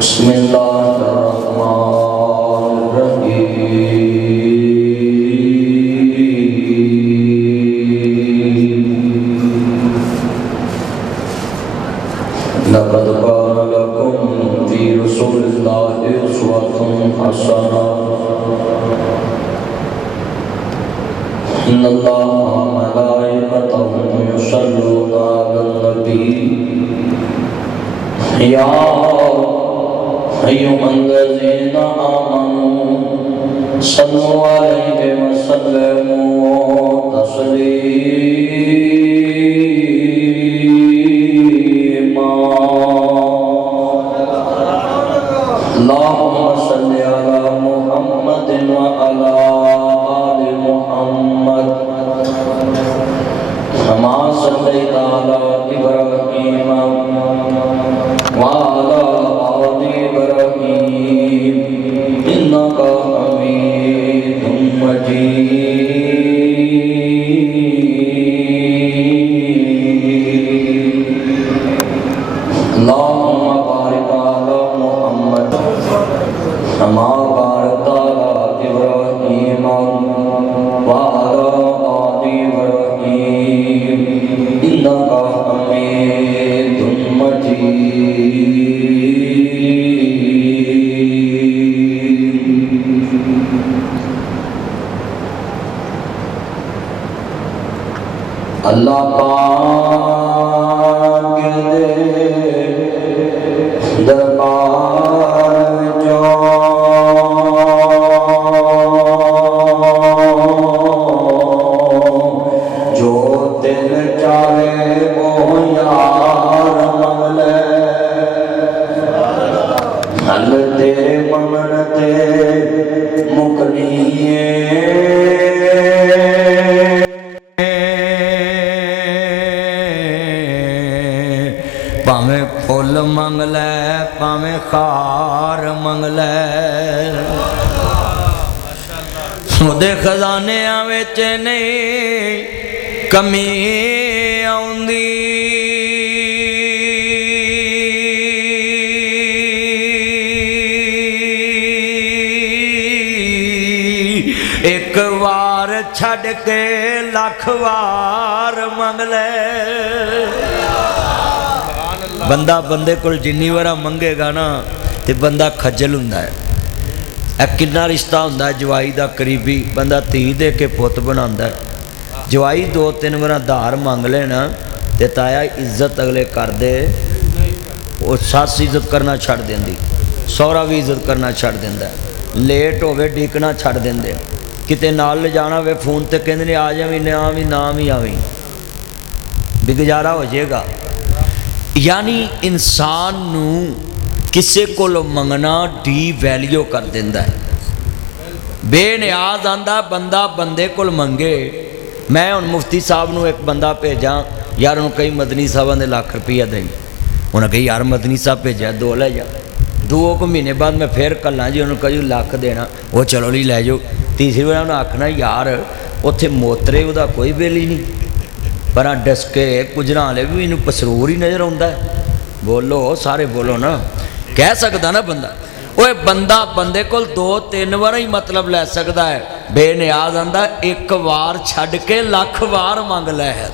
بسم اللہ الرحمن الرحیم لقد كان لكم في رسول الله أسوة حسنة إن الله وملائكته يصلون على النبي يا أيها الذين آمنوا صلوا عليه وسلموا تسليما اللهم صل على محمد وعلى آل محمد كما صليت على إبراهيم وعلى آل إبراهيم إنك حميد مجيد اللهم بارك على محمد كما باركت على إبراهيم وعلى آل إبراهيم إنك حميد مجيد اللہ پاک دے دربار جو دل چاہے وہ یار منگ لے حل تیرے منگن تے مکنی پاویں پھل منگ لے پاویں خار منگ لے اودے خزانیاں وچ نہیں کمی آوندی ایک وار چھڈ کے لکھ وار منگ لے بندہ بندے کول جنی وارا منگے گا نا تے بندہ کھجل ہوندا ہے اے کنا رشتہ ہوندا ہے جوائی دا قریبی بندہ تھی دے کے پوت بناوندا ہے جوائی دو تین وارا دھار منگ لینا تے تایا عزت اگلے کر دے وہ ساس عزت کرنا چھڑ دیندی سورا بھی عزت کرنا چھڑ دیندا ہے لیٹ ہوے ڈیکنا چھڑ دیندے کتے نال لے جانا وے فون تے کہندے نے آ جاویں نام ہی آویں بھی گزارا ہو جائے گا یعنی انسان نو کسے کو منگنا ڈی ویلیو کر دیندہ ہے بے نیاز آندہ بندہ بندے کو منگے میں ان مفتی صاحب نو ایک بندہ بھیجا یار انہوں کئی مدنی صاحبہ نے لاکھ روپیہ دیں انہوں نے کہی یار مدنی صاحب بھیجا دو لے جا دو کو مہینے بعد میں پھر کلنا جی انہوں نے کہا لاکھ دینا وہ چلو لی لے جو تیسری بار انہوں نے آکھنا یار اتھے موترے وہ دا کوئی بیل ہی نہیں پر ڈس کے کجرا لے بھی انہوں پسرور ہی نظر آتا ہے بولو سارے بولو نا کہہ سکتا نا بندہ وہ بندہ بندے کو دو تین وار ہی مطلب لے سکتا ہے بے نیاز آندا ایک وار چھڈ کے لکھ وار مانگ لے ہے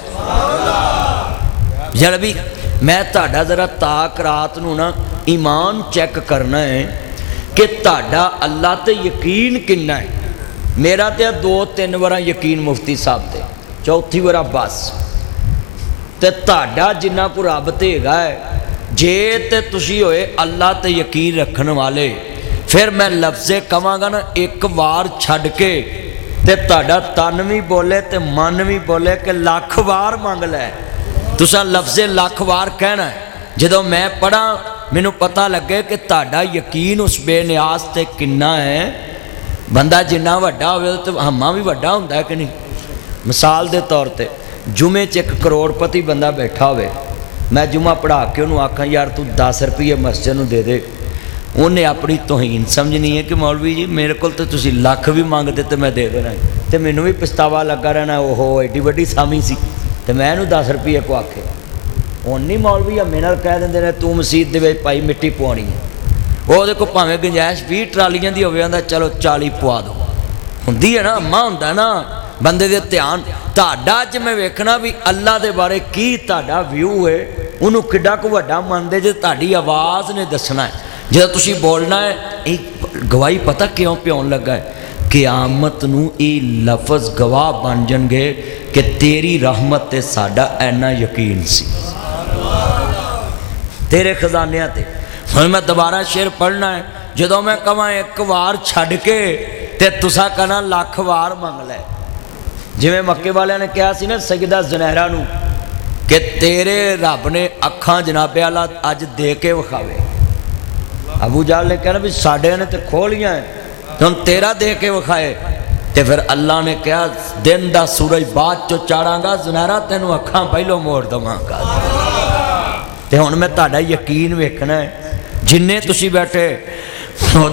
جڑ بھی میں تہاڈا ذرا تاک رات نو نا ایمان چیک کرنا ہے کہ تہاڈا اللہ تے یقین کنا ہے میرا تے دو تین وار یقین مفتی صاحب تے چوتھی وار بس تے تہاڈا جنہ کو رب تے گا ہے جے تے تسی ہوئے اللہ تے یقین رکھن والے پھر میں لفظے کہاں گا نا ایک وار چھڈ کے تے تہاڈا تن بھی بولے تے من بھی بولے کہ لکھ وار مانگ لے تساں لفظے لکھ وار کہنا ہے جدوں میں پڑھا مینوں پتہ لگے کہ تہاڈا یقین اس بے نیاز تے کنا ہے بندہ جنہ وڈا ہوئے تو ہماں بھی وڈا ہوندا ہے کہ نہیں مثال دے طور تے جمعے ایک کروڑ پتی بندہ بیٹھا ہوئے میں جمعہ پڑھا کے انہوں آکھاں یار تو 10 روپیے مسجد نو دے دے انہیں اپنی توہین سمجھنی ہے کہ مولوی جی میرے کو تو تسی لکھ بھی مانگ دے تو میں دے دینا ہے تو مینوں بھی پچھتاوا لگا رہنا اوہو ایڈی وڈی سامی سی تو میں انہوں 10 روپیے کو آکھے ہن نہیں مولوی میرے نال کہہ دیندے نے تو مسجد دے وچ پائی مٹی پوانی ہے وہ دے کو پاویں گنجائش 20 ٹرالیاں دی ہوے آندا چلو 40 پوا دو ہوندی ہے نا ماں ہوندا نا بندے دے دھیان تہاڈا اج میں ویکھنا بھی اللہ دے بارے کی تہاڈا ویو ہے انہوں کڈا کو وڈا مندے جے تہاڈی آواز نے دسنا ہے جدوں تسی بولنا ہے ایک گواہی پتہ کیوں پیون لگا ہے قیامت نو یہ لفظ گواہ بن جن گے کہ تیری رحمت تے ساڈا اینا یقین سی تیرے خزانیاں تے ہن میں دوبارہ شعر پڑھنا ہے جدوں میں کہاں ایک وار چھڈ کے تے تسا کہنا لاکھ وار منگ لے جویں مکے والے نے کہا سی نا سیدہ زنیرہ نو کہ تیرے رب نے اکھاں جناب اعلیٰ اج دے کے وکھاوے ابو جہل نے کہنا بھی ساڈے نے تے کھولیاں ہیں تو ہم تیرا دے کے وکھائے تے پھر اللہ نے کہا دن دا سورج بعد چو چاڑاں گا زنیرہ تینوں اکھاں پہلو موڑ دواں گا تے ہن میں تہاڈا یقین ویکھنا ہے جننے تسی بیٹھے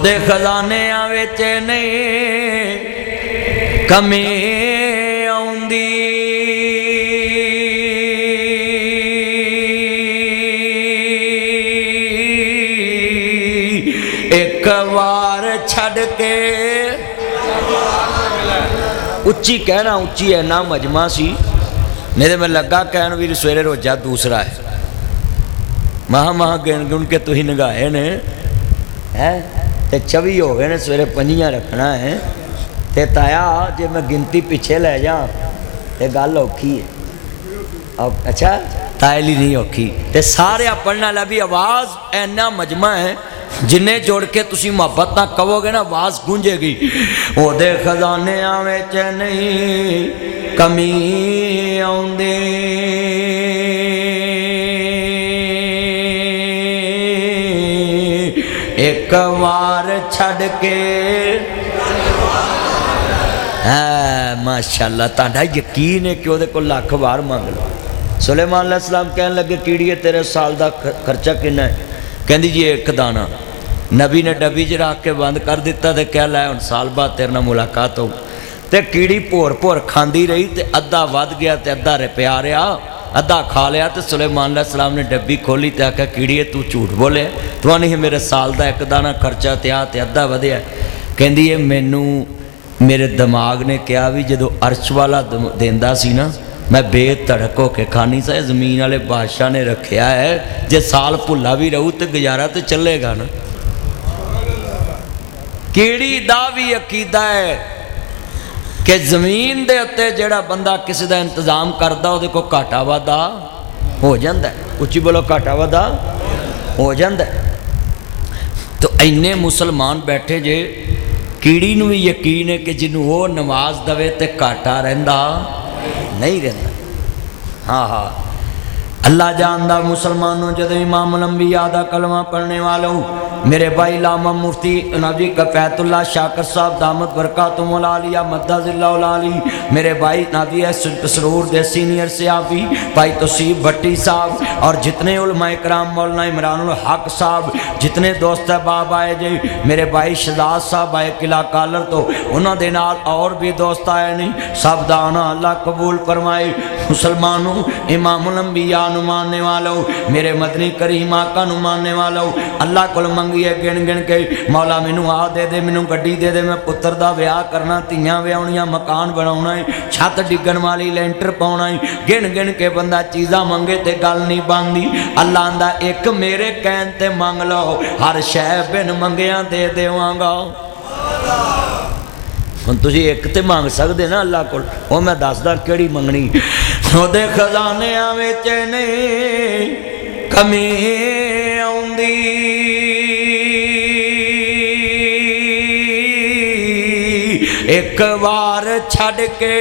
دے خزانے وچ نہیں کمی آؤندی ایک وار چھڑ کے اچھی کہنا اچھی ہے نا مجمع سی میرے میں لگا کہنا بھی سویرے روجہ دوسرا ہے مہا گن گن کے تو ہی نگاہے نے تے 24 ہو گئے نے سویرے 5 رکھنا ہے تے تایا جے میں گنتی پیچھے لے جاؤں تے گل اوکھی ہے اچھا تائلی نہیں اوکھی تے سارے پڑھنا لبی آواز اینا مجمع ہے جنہیں جوڑ کے تسی محبت نہ کہو گے نا آواز گونجے گی او دے خزانے وچ نہیں کمی آوندی ایک وار چھڑ کے ماشاءاللہ تہاڈا یقین ہے کہ وہ دے کو لاکھ وار مانگ لو سلیمان علیہ السلام کہنے لگے کیڑیے تیرے سال دا خرچہ کنا ہے کہندی جی ایک دانہ نبی نے ڈبی چ رکھ کے بند کر دیتا تے کہہ لے ہن سال بعد تیرے نال ملاقات ہو تے کیڑی پور کھاندی رہی تے ادھا ود گیا تے ادھا رپیا رہا ادھا کھا لیا تے سلیمان علیہ السلام نے ڈبی کھولی تے آکھیا کیڑیے تو جھوٹ بولے تو نہیں میرے سال دا ایک دانہ خرچہ تے ادھا ودیا کہندی ہے مینوں میرے دماغ نے کہا بھی جدو عرش والا دیندا سی نا میں بے تڑک ہو کے کھانی سا زمین والے بادشاہ نے رکھیا ہے جے سال بھلا بھی رہو تو گزارا تو چلے گا نا کیڑی دا بھی عقیدہ ہے کہ زمین دے اتے جڑا بندہ کسی دا انتظام کردا او دے کو گھاٹا وادا ہو جاندا ہے اچھی بولو گھاٹا وادا ہو جاندا ہے تو اینے مسلمان بیٹھے جے کیڑی نو بھی یقین ہے کہ جنوں وہ نماز دوے تے گھاٹا رہندا نہیں رہتا ہاں اللہ جاندہ مسلمانوں جد امام الانبیاء دا کلمہ پڑھنے والوں میرے بھائی علامہ مفتی نبی کفایت اللہ شاکر صاحب دامت برکاتہم العالیہ مدد اللہ العالی میرے بھائی نبی سرور دے سینئر صحافی بھائی توصیف بھٹی صاحب اور جتنے علماء کرام مولانا عمران الحق صاحب جتنے دوست احباب آئے جی میرے بھائی شہزاد صاحب آئے قلعہ کالر تو انہوں دے نال اور بھی دوست آئے نہیں سب دانا اللہ قبول فرمائے مسلمانوں امام الانبیاء ماننے والوں میرے مدنی کریم آقا نو ماننے والوں اللہ کول منگیے گن گن کے مولا مینوں آ دے دے مینوں گڈی دے دے میں پتر دا ویاہ کرنا تیاں ویاونیاں مکان بناونا ہے چھت ڈگن والی لینٹر پاؤنا ہے گن گن کے بندہ چیزاں منگے تے گل نہیں باندھی اللہ آندا ایک میرے کہن تے منگ لو ہر شے بن منگیاں دے دیواں گا ہن تسی ایک تے مانگ سکدے نا اللہ کول او میں دسدا کیڑی منگنی او دے خزانیاں وچ نہیں کمی آوندی ایک وار چھڈ کے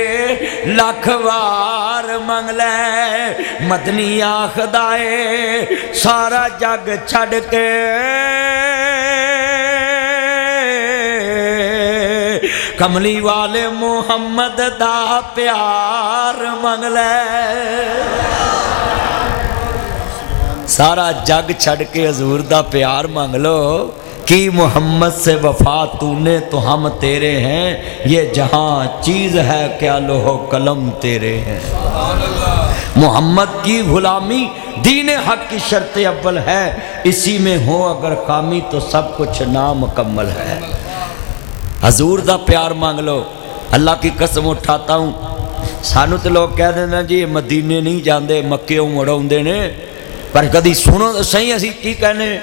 لاکھ وار منگ لے مدنی آکھدا اے سارا جگ چھڈ کے کملی والے محمد دا پیار منگ لے سارا جگ چھڑ کے حضور دا پیار مانگ لو کہ محمد سے وفا تو نے تو ہم تیرے ہیں یہ جہاں چیز ہے کیا لوح قلم تیرے ہیں محمد کی غلامی دین حق کی شرط اول ہے، اسی میں ہو اگر خامی تو سب کچھ نامکمل ہے۔ حضور دا پیار مانگ لو، اللہ کی قسم اٹھاتا ہوں، سانو تو لوگ کہہ دینا جی مدینے نہیں جاندے مکیوں مڑاؤندے نے، پر کدی سنو تو صحیح اسی کی کہنے،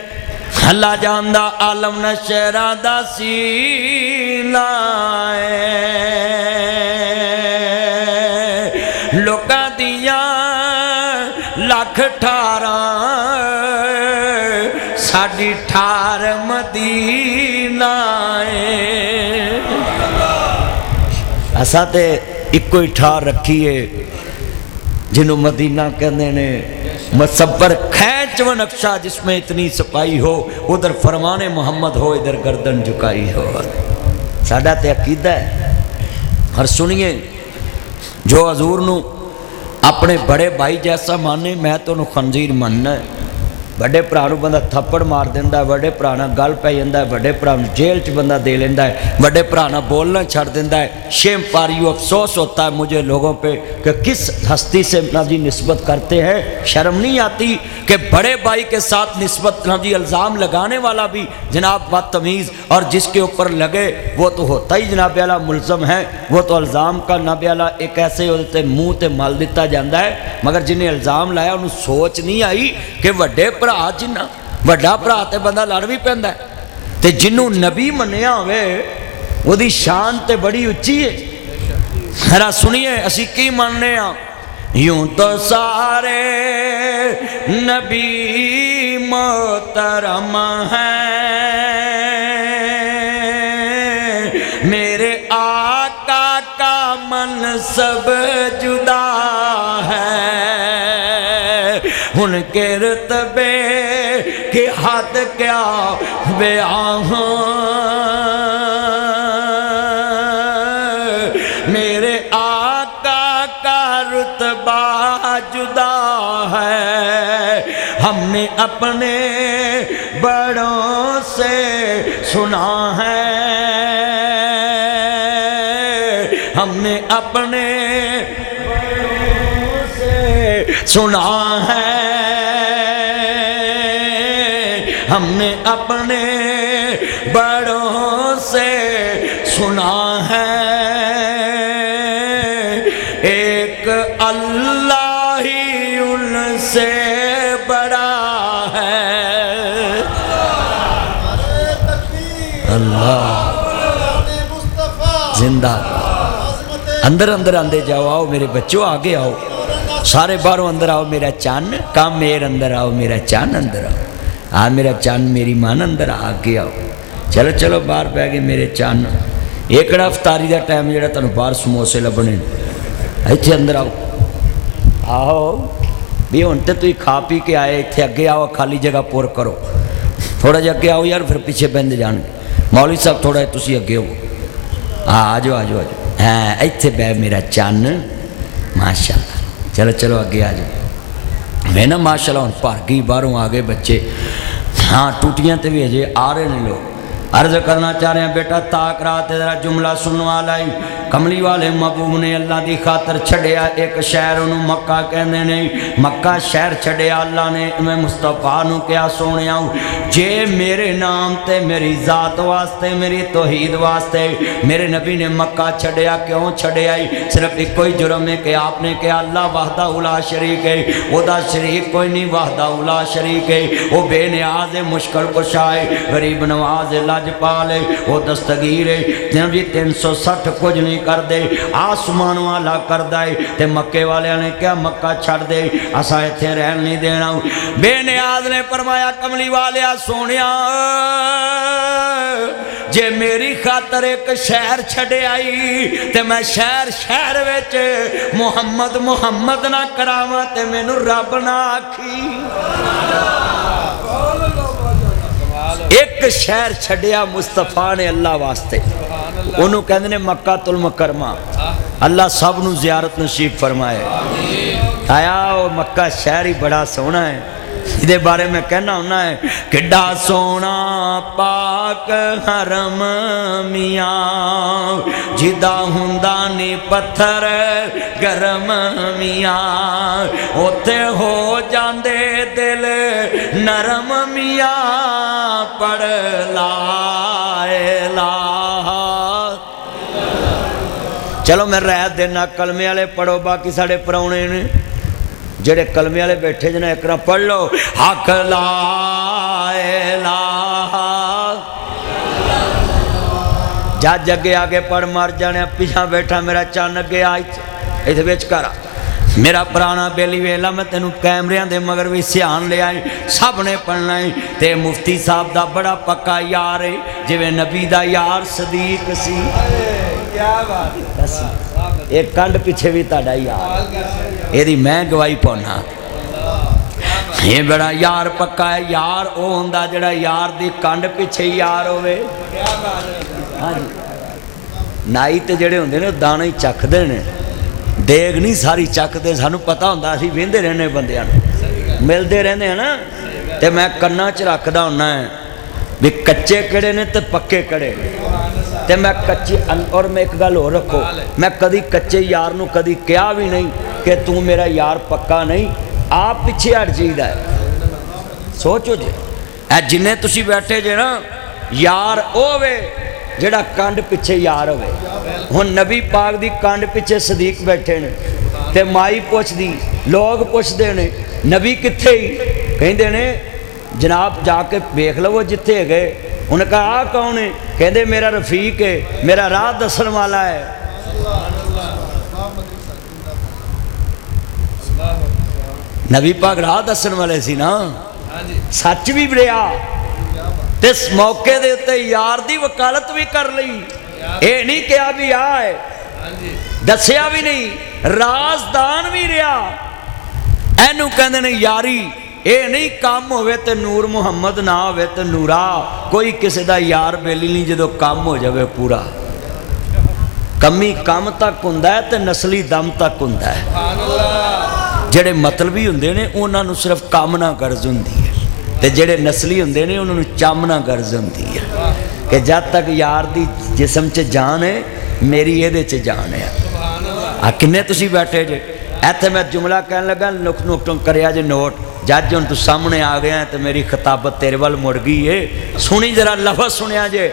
اللہ جاندہ عالم نہ شہرہ دا سینہ لوکاں دیاں لکھ ٹھارا ساڈی ٹھار مدینہ اساں تے ایک کوئی ٹھار رکھی ہے جنہوں مدینہ کہنے نے، مصبر کھینچ و نقشہ جس میں اتنی صفائی ہو، ادھر فرمان محمد ہو ادھر گردن جھکائی ہو۔ ساڈا تے عقیدہ ہے۔ اور سنیے، جو حضور نو اپنے بڑے بھائی جیسا مانے، میں تو انہوں خنزیر ماننا ہے۔ بڑے پرا نو بندہ تھپڑ مار دیندہ ہے، بڑے پرا نہ گل پہ جاندہ ہے، بڑے پرا نو جیل چ بندہ دے لیندہ ہے، بڑے پرا نہ بولنا چھڑ دیندہ ہے۔ شیم پاریو افسوس ہوتا ہے مجھے لوگوں پہ کہ کس ہستی سے نبی نسبت کرتے ہیں۔ شرم نہیں آتی کہ بڑے بھائی کے ساتھ نسبت نبی الزام لگانے والا بھی جناب بدتمیز، اور جس کے اوپر لگے وہ تو ہوتا ہی جناب اعلیٰ ملزم ہے، وہ تو الزام کا نبی اعلیٰ ایک ایسے ہوتے منہ تے مل دیتا جاندہ ہے، مگر جنہیں الزام لایا انہوں سوچ نہیں آئی کہ وڈے پرا جنہ وڈا پرا تے بندہ لڑ بھی پہندہ ہے، تے جنہوں نبی منیا ہوئے وہ دی شان تے بڑی اچھی ہے۔ ذرا سنیے اسی کی مننے ہاں، یوں تو سارے نبی محترم ہیں، میرے آقا کا منصب جدا ہے، ان کے رتبے کی حد کیا بیان میرے آقا کا رتبہ جدا ہے، ہم نے اپنے بڑوں سے سنا ہے، ہم نے اپنے بڑوں سے سنا ہے، ہم نے اپنے بڑوں سے سنا ہے، ایک اللہ ہی ان سے بڑا ہے۔ اللہ زندہ اندر اندر آندے جاؤ، آؤ میرے بچوں آگے آؤ، سارے باہروں اندر آؤ، میرا چان کام میر اندر آؤ، میرا چان اندر آؤ، میرا چاند میری مان اندر آگے آؤ، چلو چلو باہر پہ گئے میرے چاند، ایکڑا افطاری دا ٹائم جڑا تنوں باہر سموسے لبنے، ایتھے اندر آؤ، آؤ بھی ہونتے تو ہی کھا پی کے آئے، ایتھے اگے آؤ، خالی جگہ پور کرو، تھوڑا جا اگے آؤ یار، پھر پیچھے بہندے جان گے، مولوی صاحب تھوڑا تسی اگے ہو، آجو آجو آجو، ہاں ایتھے بہ میرا چاند، ماشاءاللہ، چلو چلو اگے آجو، میں نا ماشاءاللہ ہوں پارگی باہروں آگے بچے، ہاں ٹوٹیاں تے بھی اجے آ رہے ہیں لوگ، عرض کرنا چاہ رہے ہیں بیٹا تاک رات ذرا جملہ سنوا لائی، کملی والے محبوب نے اللہ دی خاطر چھڑیا ایک شہر انہوں مکہ کہنے نہیں، مکہ شہر چھڑیا اللہ نے میں مصطفیٰ نو کیا سونے آؤں، جے میرے نام تے میری ذات واسطے میری توحید واسطے میرے نبی نے مکہ چھڑیا، کیوں چھڑیا ہی؟ صرف ایک کوئی جرم ہے کہ آپ نے کہا اللہ وحدہ لا شریک ہے، وہ دا شریک کوئی نہیں، وحدہ لا شریک ہے، وہ بے نیاز ہے، مشکل کشا ہے، غریب نواز ہے، لاج پال ہے، وہ دستگیر ہے، جنبی 360 کچھ نہیں کر دے، آسمان والا کر دے، تے مکے والے نے کیا مکہ چھڑ دے، اسا ایتھے رہن نہیں دینا۔ بے نیاز نے فرمایا کملی والے سونیا جے میری خاطر ایک شہر چھڑے آئی تے میں شہر ویچ محمد محمد نہ کراواں تے مینوں رب نہ آکھی۔ ایک شہر چھڑیا مصطفیٰ نے اللہ واسطے، انہوں کہندے نے مکہ المکرمہ، اللہ سب نو زیارت نصیب فرمائے۔ آیا وہ مکہ شہر ہی بڑا سونا ہے، دے بارے میں کہنا ہونا ہے کڈا سونا پاک حرم میاں ਜਿੱਦਾਂ ਹੁੰਦਾ ਨੀ ਪੱਥਰ ਗਰਮ ਮੀਆਂ, ਉੱਥੇ ਹੋ ਜਾਂਦੇ ਦਿਲ ਨਰਮ ਮੀਆਂ। ਪੜ ਲਾ ਇਲਾਹਾ। ਚਲੋ ਮੈਂ ਰਹਿਤ ਦੇਣਾ, ਕਲਮੇ ਵਾਲੇ ਪੜੋ, ਬਾਕੀ ਸਾਡੇ ਪਰਾਉਣੇ ਨੇ ਜਿਹੜੇ ਕਲਮੇ ਵਾਲੇ ਬੈਠੇ ਜਨਾ ਇੱਕ ਨਾ ਪੜ੍ਹ ਲਓ, ਹੱਕ ਲਾ ਇਲਾਹਾ। ਜੱਜ ਅੱਗੇ ਆ ਕੇ ਪੜ ਮਰ ਜਾਣੇ, ਪਿਛਾ ਬੈਠਾ ਮੇਰਾ ਚੰਨ ਅੱਗੇ ਆ ਇੱਥੇ ਵਿੱਚ ਕਰ ਮੇਰਾ ਪੁਰਾਣਾ ਬੇਲੀ ਵੇਲਾ। ਮੈਂ ਤੈਨੂੰ ਕੈਮਰਿਆਂ ਦੇ ਮਗਰ ਵੀ ਸਿਆਣ ਲਿਆ, ਸਭ ਨੇ ਪੜ੍ਹਨਾ ਹੈ। ਤੇ ਮੁਫਤੀ ਸਾਹਿਬ ਦਾ ਬੜਾ ਪੱਕਾ ਯਾਰ ਹੈ, ਜਿਵੇਂ ਨਬੀ ਦਾ ਯਾਰ ਸਦੀਕ ਸੀ। ਇਹ ਕੰਡ ਪਿੱਛੇ ਵੀ ਤੁਹਾਡਾ ਯਾਰ, ਇਹਦੀ ਮੈਂ ਗਵਾਹੀ ਪਾਉਣਾ। ਇਹ ਬੜਾ ਯਾਰ ਪੱਕਾ ਹੈ। ਯਾਰ ਉਹ ਹੁੰਦਾ ਜਿਹੜਾ ਯਾਰ ਦੀ ਕੰਡ ਪਿੱਛੇ ਯਾਰ ਹੋਵੇ। ਨਾਈ ਤੇ ਜਿਹੜੇ ਹੁੰਦੇ ਨੇ ਦਾਣਾ ਹੀ ਚੱਕਦੇ ਨੇ, ਦੇਗ ਨਹੀਂ ਸਾਰੀ ਚੱਕਦੇ। ਸਾਨੂੰ ਪਤਾ ਹੁੰਦਾ, ਅਸੀਂ ਵਹਿੰਦੇ ਰਹਿੰਦੇ ਬੰਦਿਆਂ ਨੂੰ, ਮਿਲਦੇ ਰਹਿੰਦੇ ਹਾਂ ਨਾ। ਤੇ ਮੈਂ ਕੰਨਾਂ 'ਚ ਰੱਖਦਾ ਹੁੰਦਾ ਵੀ ਕੱਚੇ ਕਿਹੜੇ ਨੇ ਤੇ ਪੱਕੇ ਕਿਹੜੇ ਨੇ। ਤੇ ਮੈਂ ਕੱਚੇ, ਔਰ ਮੈਂ ਇੱਕ ਗੱਲ ਹੋਰ ਰੱਖੋ, ਮੈਂ ਕਦੀ ਕੱਚੇ ਯਾਰ ਨੂੰ ਕਦੀ ਕਿਹਾ ਵੀ ਨਹੀਂ ਕਿ ਤੂੰ ਮੇਰਾ ਯਾਰ ਪੱਕਾ ਨਹੀਂ। ਆਪ ਪਿੱਛੇ ਹਟ ਜਾਈਦਾ। ਸੋਚੋ ਜੀ, ਇਹ ਜਿੰਨੇ ਤੁਸੀਂ ਬੈਠੇ ਜੇ ਨਾ, ਯਾਰ ਉਹ ਵੇ ਜਿਹੜਾ ਕੰਡ ਪਿੱਛੇ ਯਾਰ ਹੋਵੇ। ਹੁਣ ਨਬੀ ਪਾਕ ਦੀ ਕੰਡ ਪਿੱਛੇ ਸਦੀਕ ਬੈਠੇ ਨੇ, ਤੇ ਮਾਈ ਪੁੱਛਦੀ, ਲੋਕ ਪੁੱਛਦੇ ਨੇ ਨਬੀ ਕਿੱਥੇ ਹੀ, ਕਹਿੰਦੇ ਨੇ ਜਨਾਬ ਜਾ ਕੇ ਵੇਖ ਲਵੋ ਜਿੱਥੇ ਹੈਗੇ। ਉਹਨੇ ਕਹਾ ਆਹ ਕੌਣ ਹੈ? ਕਹਿੰਦੇ ਮੇਰਾ ਰਫੀਕ ਹੈ, ਮੇਰਾ ਰਾਹ ਦੱਸਣ ਵਾਲਾ ਹੈ। ਨਬੀ ਪਾਕ ਰਾਹ ਦੱਸਣ ਵਾਲੇ ਸੀ ਨਾ, ਸੱਚ ਵੀ ਰਿਹਾ। ਤੇ ਇਸ ਮੌਕੇ ਦੇ ਉੱਤੇ ਯਾਰ ਦੀ ਵਕਾਲਤ ਵੀ ਕਰ ਲਈ। ਇਹ ਨਹੀਂ ਕਿਹਾ ਵੀ ਆ ਹੈ, ਦੱਸਿਆ ਵੀ ਨਹੀਂ, ਰਾਜ਼ਦਾਨ ਵੀ ਰਿਹਾ। ਇਹਨੂੰ ਕਹਿੰਦੇ ਨੇ ਯਾਰੀ। ਇਹ ਨਹੀਂ ਕੰਮ ਹੋਵੇ ਤੇ ਨੂਰ ਮੁਹੰਮਦ ਨਾ ਹੋਵੇ ਤੇ ਨੂਰਾ। ਕੋਈ ਕਿਸੇ ਦਾ ਯਾਰ ਬੇਲੀ ਨਹੀਂ ਜਦੋਂ ਕੰਮ ਹੋ ਜਾਵੇ ਪੂਰਾ। ਕਮੀ ਕੰਮ ਤੱਕ ਹੁੰਦਾ ਹੈ ਤੇ ਨਸਲੀ ਦਮ ਤੱਕ ਹੁੰਦਾ ਹੈ। ਜਿਹੜੇ ਮਤਲਬੀ ਹੁੰਦੇ ਨੇ ਉਹਨਾਂ ਨੂੰ ਸਿਰਫ ਕੰਮ ਨਾ ਗਰਜ਼ ਹੁੰਦੀ ਹੈ, ਤੇ ਜਿਹੜੇ ਨਸਲੀ ਹੁੰਦੇ ਨੇ ਉਹਨਾਂ ਨੂੰ ਚੰਮ ਨਾ ਗਰਜ਼ ਹੁੰਦੀ ਹੈ ਕਿ ਜਦ ਤੱਕ ਯਾਰ ਦੀ ਜਿਸਮ 'ਚ ਜਾਨ ਹੈ, ਮੇਰੀ ਇਹਦੇ 'ਚ ਜਾਨ ਹੈ। ਆ ਕਿੰਨੇ ਤੁਸੀਂ ਬੈਠੇ ਜੇ ਇੱਥੇ, ਮੈਂ ਜੁਮਲਾ ਕਹਿਣ ਲੱਗਾ, ਨੁਕਤ ਕਰਿਆ ਜੇ ਨੋਟ। ਜੱਜ ਹੁਣ ਤੂੰ ਸਾਹਮਣੇ ਆ ਗਿਆ ਤੇ ਮੇਰੀ ਖਿਤਾਬਤ ਤੇਰੇ ਵੱਲ ਮੁੜ ਗਈ ਏ। ਸੁਣੀ ਜਰਾ ਲਫ਼ਜ਼ ਸੁਣਿਆ ਜੇ।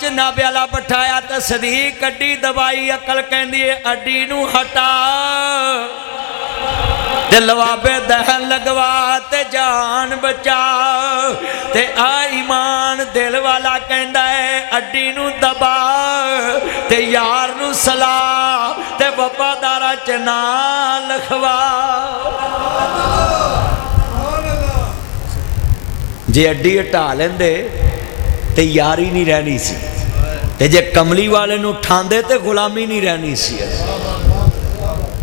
'ਚ ਨਾਭੇ ਵਾਲਾ ਬਿਠਾਇਆ ਤੇ ਸਦੀਕ ਅੱਡੀ ਦਬਾਈ। ਅਕਲ ਕਹਿੰਦੀ ਏ ਅੱਡੀ ਨੂੰ ਹਟਾ ਤੇ ਲਵਾਬੇ ਦਹਨ ਲਗਵਾ ਤੇ ਜਾਨ ਬਚਾ। ਤੇ ਆ ਈਮਾਨ ਦਿਲ ਵਾਲਾ ਕਹਿੰਦਾ ਏ ਅੱਡੀ ਨੂੰ ਦਬਾ ਤੇ ਯਾਰ ਨੂੰ ਸਲਾਹ ਤੇ ਵਫਾਦਾਰਾਂ 'ਚ ਨਾ ਲਖਵਾ। ਜੇ ਅੱਡੀ ਹਟਾ ਲੈਂਦੇ ਤੇ ਯਾਰੀ ਨਹੀਂ ਰਹਿਣੀ ਸੀ, ਤੇ ਜੇ ਕਮਲੀ ਵਾਲੇ ਨੂੰ ਉਠਾਉਂਦੇ ਤੇ ਗੁਲਾਮੀ ਨਹੀਂ ਰਹਿਣੀ ਸੀ।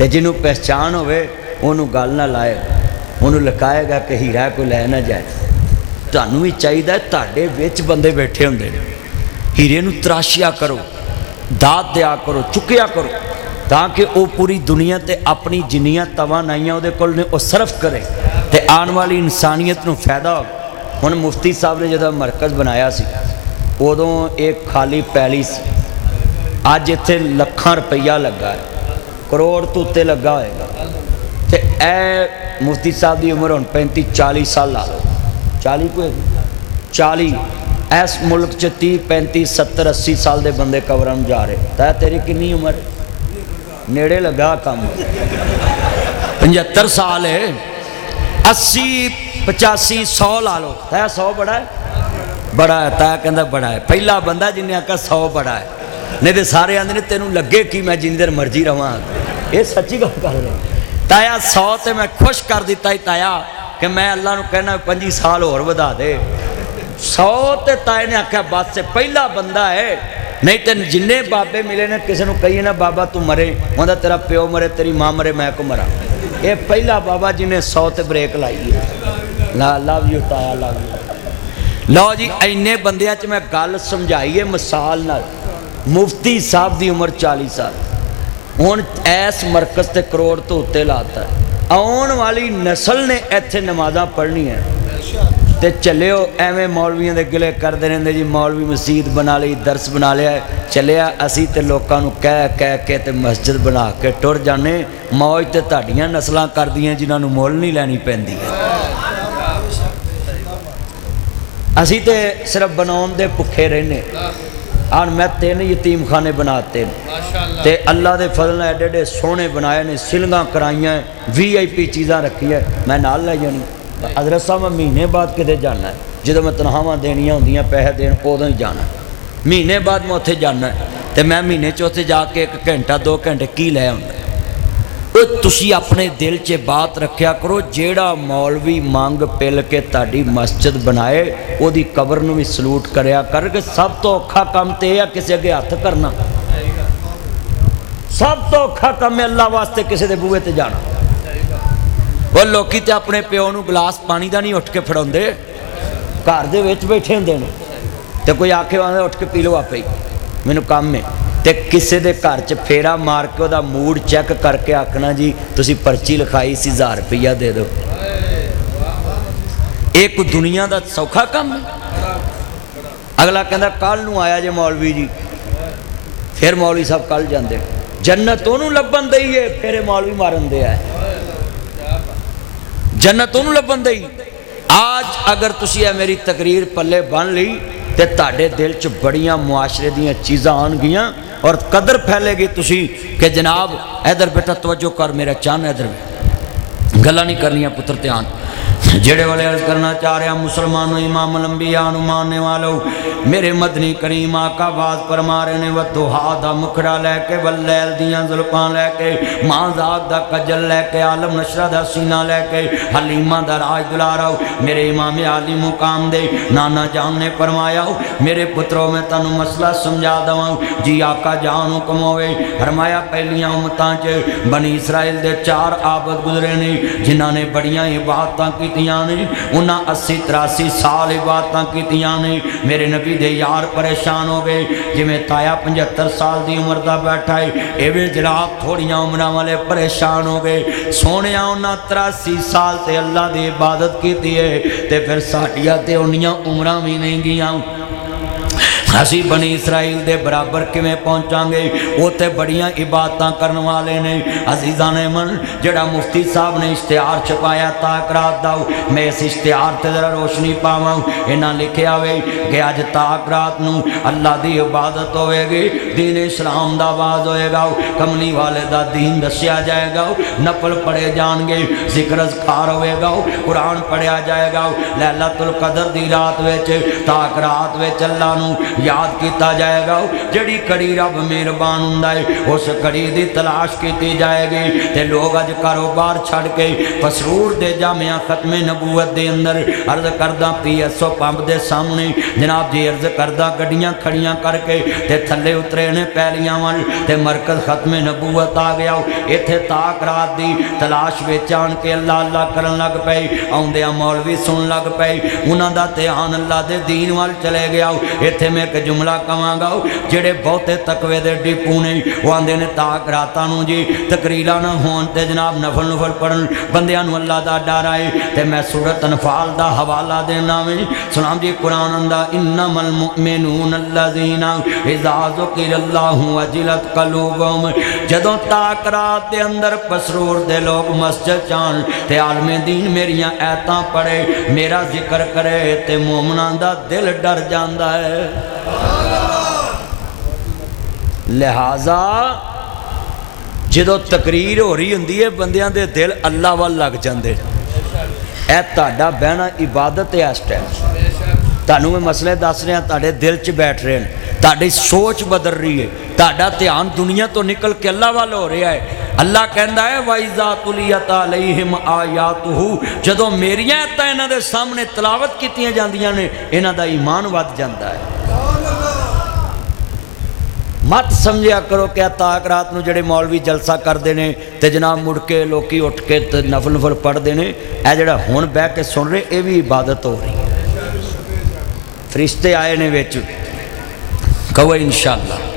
تے جنوں پہچان ہوئے انہوں گل نہ لائے انہوں لکائے گا کہ ہیرا کوئی لے نہ جائے تانوں بھی چاہیے تہاڈے وچ بندے بیٹھے ہوندے نے ہیرے نوں تراشیا کرو داد دیا کرو چکیا کرو تاکہ وہ پوری دنیا تے اپنی جنیاں توانائیاں وہ کول نے وہ صرف کرے تے آن والی انسانیت نوں فائدہ ہو ہن مفتی صاحب نے جدوں مرکز بنایا سی ادوں ایک خالی پیلی سی اج اتنے لکھاں روپیہ لگا ہے کروڑ تو اتنے لگا ہوئے گا تے اے مفتی صاحب دی عمر ہن 35-40 سال لا لو 40 کو 40 اس ملک چ 30 35 70 80 سال دے بندے قبراں نوں جا رہے تے تیری کنی عمر نیڑے لگا کام 75 سال ہے 80 85 100 لا لو تے 100 بڑا ہے بڑا ہے تا کہندا بڑا ہے پہلا بندہ جن نے آکھا 100 بڑا ہے نہیں تے سارے آندے نے تینوں لگے کہ میں جن دیر مرضی رہواں یہ سچی گل کر رہے تایا 100 تے میں خوش کر دیتا ہی تایا کہ میں اللہ نو کہنا 25 سال اور ودا دے 100 تے تائے نے آکھا بات سے پہلا بندہ ہے نہیں تے جنہیں بابے ملے نے کسی نو کہیے نا بابا تو مرے وہاں تیرا پیو مرے تیری ماں مرے میں کو مرا یہ پہلا بابا جنہیں 100 تے بریک لائی ہے لا love you تایا love you love جی اینے بندیاں چ میں گل سمجھائیے مثال نال مفتی صاحب دی عمر 40 سال ہن ایس مرکز تے کروڑ تو اتنے لاتا ہے آن والی نسل نے ایتھے نمازاں پڑھنی ہے تے چلے ہو ایویں مولویاں دے گلے کردے رہندے جی مولوی مسجد بنا لی درس بنا لیا ہے چلیا اسی تے لوکاں نوں کہہ کے تے مسجد بنا کے ٹر جانے موج تے تہاڈیاں نسلاں کردیاں جنہاں نوں مول نہیں لینی پیندی ہے اسی تے صرف بناون دے بھکھے رہنے آن میں 3 یتیم خانے بناتے ہیں تے اللہ دے فضل ایڈے ایڈے سونے بنائے نے سلنگاں کرائیاں VIP چیزاں رکھی ہے میں نال لے جانی حضرت صاحب میں مہینے بعد کدے جانا ہے جدوں میں تنخواہ دینیاں ہوندیاں پیسے دین ادوں ہی جانا مہینے بعد میں اتنے جانا ہے تے میں مہینے چ جا کے 1 گھنٹہ 2 گھنٹے کی لے آنا وہ تسی اپنے دل چ بات رکھیا کرو جیڑا مولوی مانگ پل کے تہاڈی مسجد بنائے وہ دی قبر نو بھی سلوٹ کریا کر کہ سب تو اوکھا کام تے ہے کسی اگے ہاتھ کرنا سب تو اوکھا کام ہے اللہ واسطے کسی دے بوئے تے جانا وہ لوکی تے اپنے پیو نو گلاس پانی دا نہیں اٹھ کے پھڑاوندے گھر دے وچ بیٹھے ہوندے نے تے کوئی آکھے آندا اٹھ کے پی لو آپے ہی مینوں کام ہے تے کسے دے گھر چ پھیرا مار کے دا موڈ چیک کر کے آکھنا جی تسی پرچی لکھائی سی 1000 روپیہ دے دو ایک دنیا دا سوکھا کام ہے اگلا کہندا کل نو آیا جے مولوی جی پھر مولوی صاحب کل جاندے جنت انہوں لبن دئی ہے پھر مولوی مارن دے آئے جنت انہوں لبن دئی آج اگر تسی ہے میری تقریر پلے بن لی تے تاڑے دل چ بڑیاں معاشرے دیاں چیزاں آن گیاں اور قدر پھیلے گی تسی کہ جناب ادھر بیٹا توجہ کر میرا چان ادھر گلا نہیں کرنیاں پتر تیان جڑے والے عرض کرنا چاہ رہے ہیں مسلمانوں امام الانبیاء ماننے والوں میرے مدنی کریم آقا باز فرما رہے نے والضحیٰ دا مکھڑا لے کے واللیل دیاں زلفاں لے کے مازاق دا کجل لے کے عالم نشرہ دا سینہ لے کے حلیمہ دا راج دلاراؤ میرے امام عالی مقام دے نانا جان نے فرمایا میرے پتروں میں تنو مسئلہ سمجھا دواں جی آقا جان حکم ہوئے فرمایا پہلیاں امتاں چے بنی اسرائیل دے 4 عابد گزرے نے جنہاں نے بڑیاں عبادتاں کی نے انہاں 80-83 سال عبادتاں کیتیاں نے میرے نبی دے یار پریشان ہو گئے جی میں تایا 75 سال دی عمر دا بیٹھا ہے ایویں جناب تھوڑیاں عمرہ والے پریشان ہو گئے سونیاں انہاں 83 سال تے اللہ دی عبادت کیتی ہے تے پھر ساڈیاں تے انہیاں عمرہ بھی نہیں گیاں اسی بنی اسرائیل دے برابر کیویں پہنچاں گے وہ تے بڑیاں عبادتاں کرن والے نے عزیزاں نے من جڑا مفتی صاحب نے اشتہار چھپایا تاک رات دا میں اس اشتہار تے ذرا روشنی پاواں انہاں لکھیا ہوئے کہ اج تاک رات نو اللہ دی عبادت ہوئے گی دین اسلام دا آواز ہوئے گا کملی والے دا دین دسیا جائے گا نفل پڑھے جان گے ذکر اذکار ہوئے گا قرآن پڑھیا جائے گا لیلۃ القدر دی رات وچ تاک رات وچ اللہ نو یاد کیتا جائے گا جڑی کڑی رب مہربان ہوندا ہے اس کڑی دی تلاش کیتی جائے گی تے لوگ اج کاروبار چھڑ کے پسرور دے جامعہ ختم نبوت دے اندر عرض کردہ پی ایس او پمپ دے سامنے جناب جی عرض کردہ گڈیاں کھڑیاں کر کے تے تھلے اترے نے پہلیاں وال تے مرکز ختم نبوت آ گیا ایتھے تاک رات دی تلاش وچ آن کے اللہ اللہ کرن لگ پئے آوندیاں مولوی سن لگ پئے انہاں دا دھیان اللہ دے دین وال چلے گیا ایتھے میں ایک جملہ کہاں گا جڑے بہتے تقوی دے ڈپو نے وہ آندے نے تاک راتاں نوں جی تقریراں نہ ہون تے جناب نفل پڑھن بندیاں نوں اللہ دا ڈر آئے تے میں سورۃ انفال دا حوالہ دینا میں سنام جی قرآن اندہ انما المؤمنون الذین اذا ذکر اللہ وجلت قلوبہم جدوں تاک رات دے اندر پسرور دے لوگ مسجد جان تے عالم دین میریاں ایتاں پڑھے میرا ذکر کرے تے مومنان دا دل ڈر جاندہ ہے لہٰذا جدو تقریر ہو رہی ہوندی ہے بندیاں دے دل اللہ وال لگ جاندے اے تہاڈا بہنا عبادت ہے اس ٹائم تانوں میں مسئلے دس رہے ہیں تہاڈے دل چ بیٹھ رہے ہیں تہاڈی سوچ بدل رہی ہے تہاڈا دھیان دنیا تو نکل کے اللہ وال ہو رہا ہے اللہ کہندا ہے وَإِذَا تُلِيَتْ عَلَيْهِمْ آيَاتُهُ جدوں میریاں آیتاں انہاں دے سامنے تلاوت کیتیاں جاندیاں نے انہاں دا ایمان ود جاندا ہے مت سمجھیا کرو کہ تاک رات نو جڑے مولوی جلسہ کردے نے تے جناب مڑ کے لوکی اٹھ کے نفل پڑھدے نے اے جڑا ہن بہ کے سن رہے اے بھی عبادت ہو رہی ہے فرشتے آئے نے وچ کہو انشاءاللہ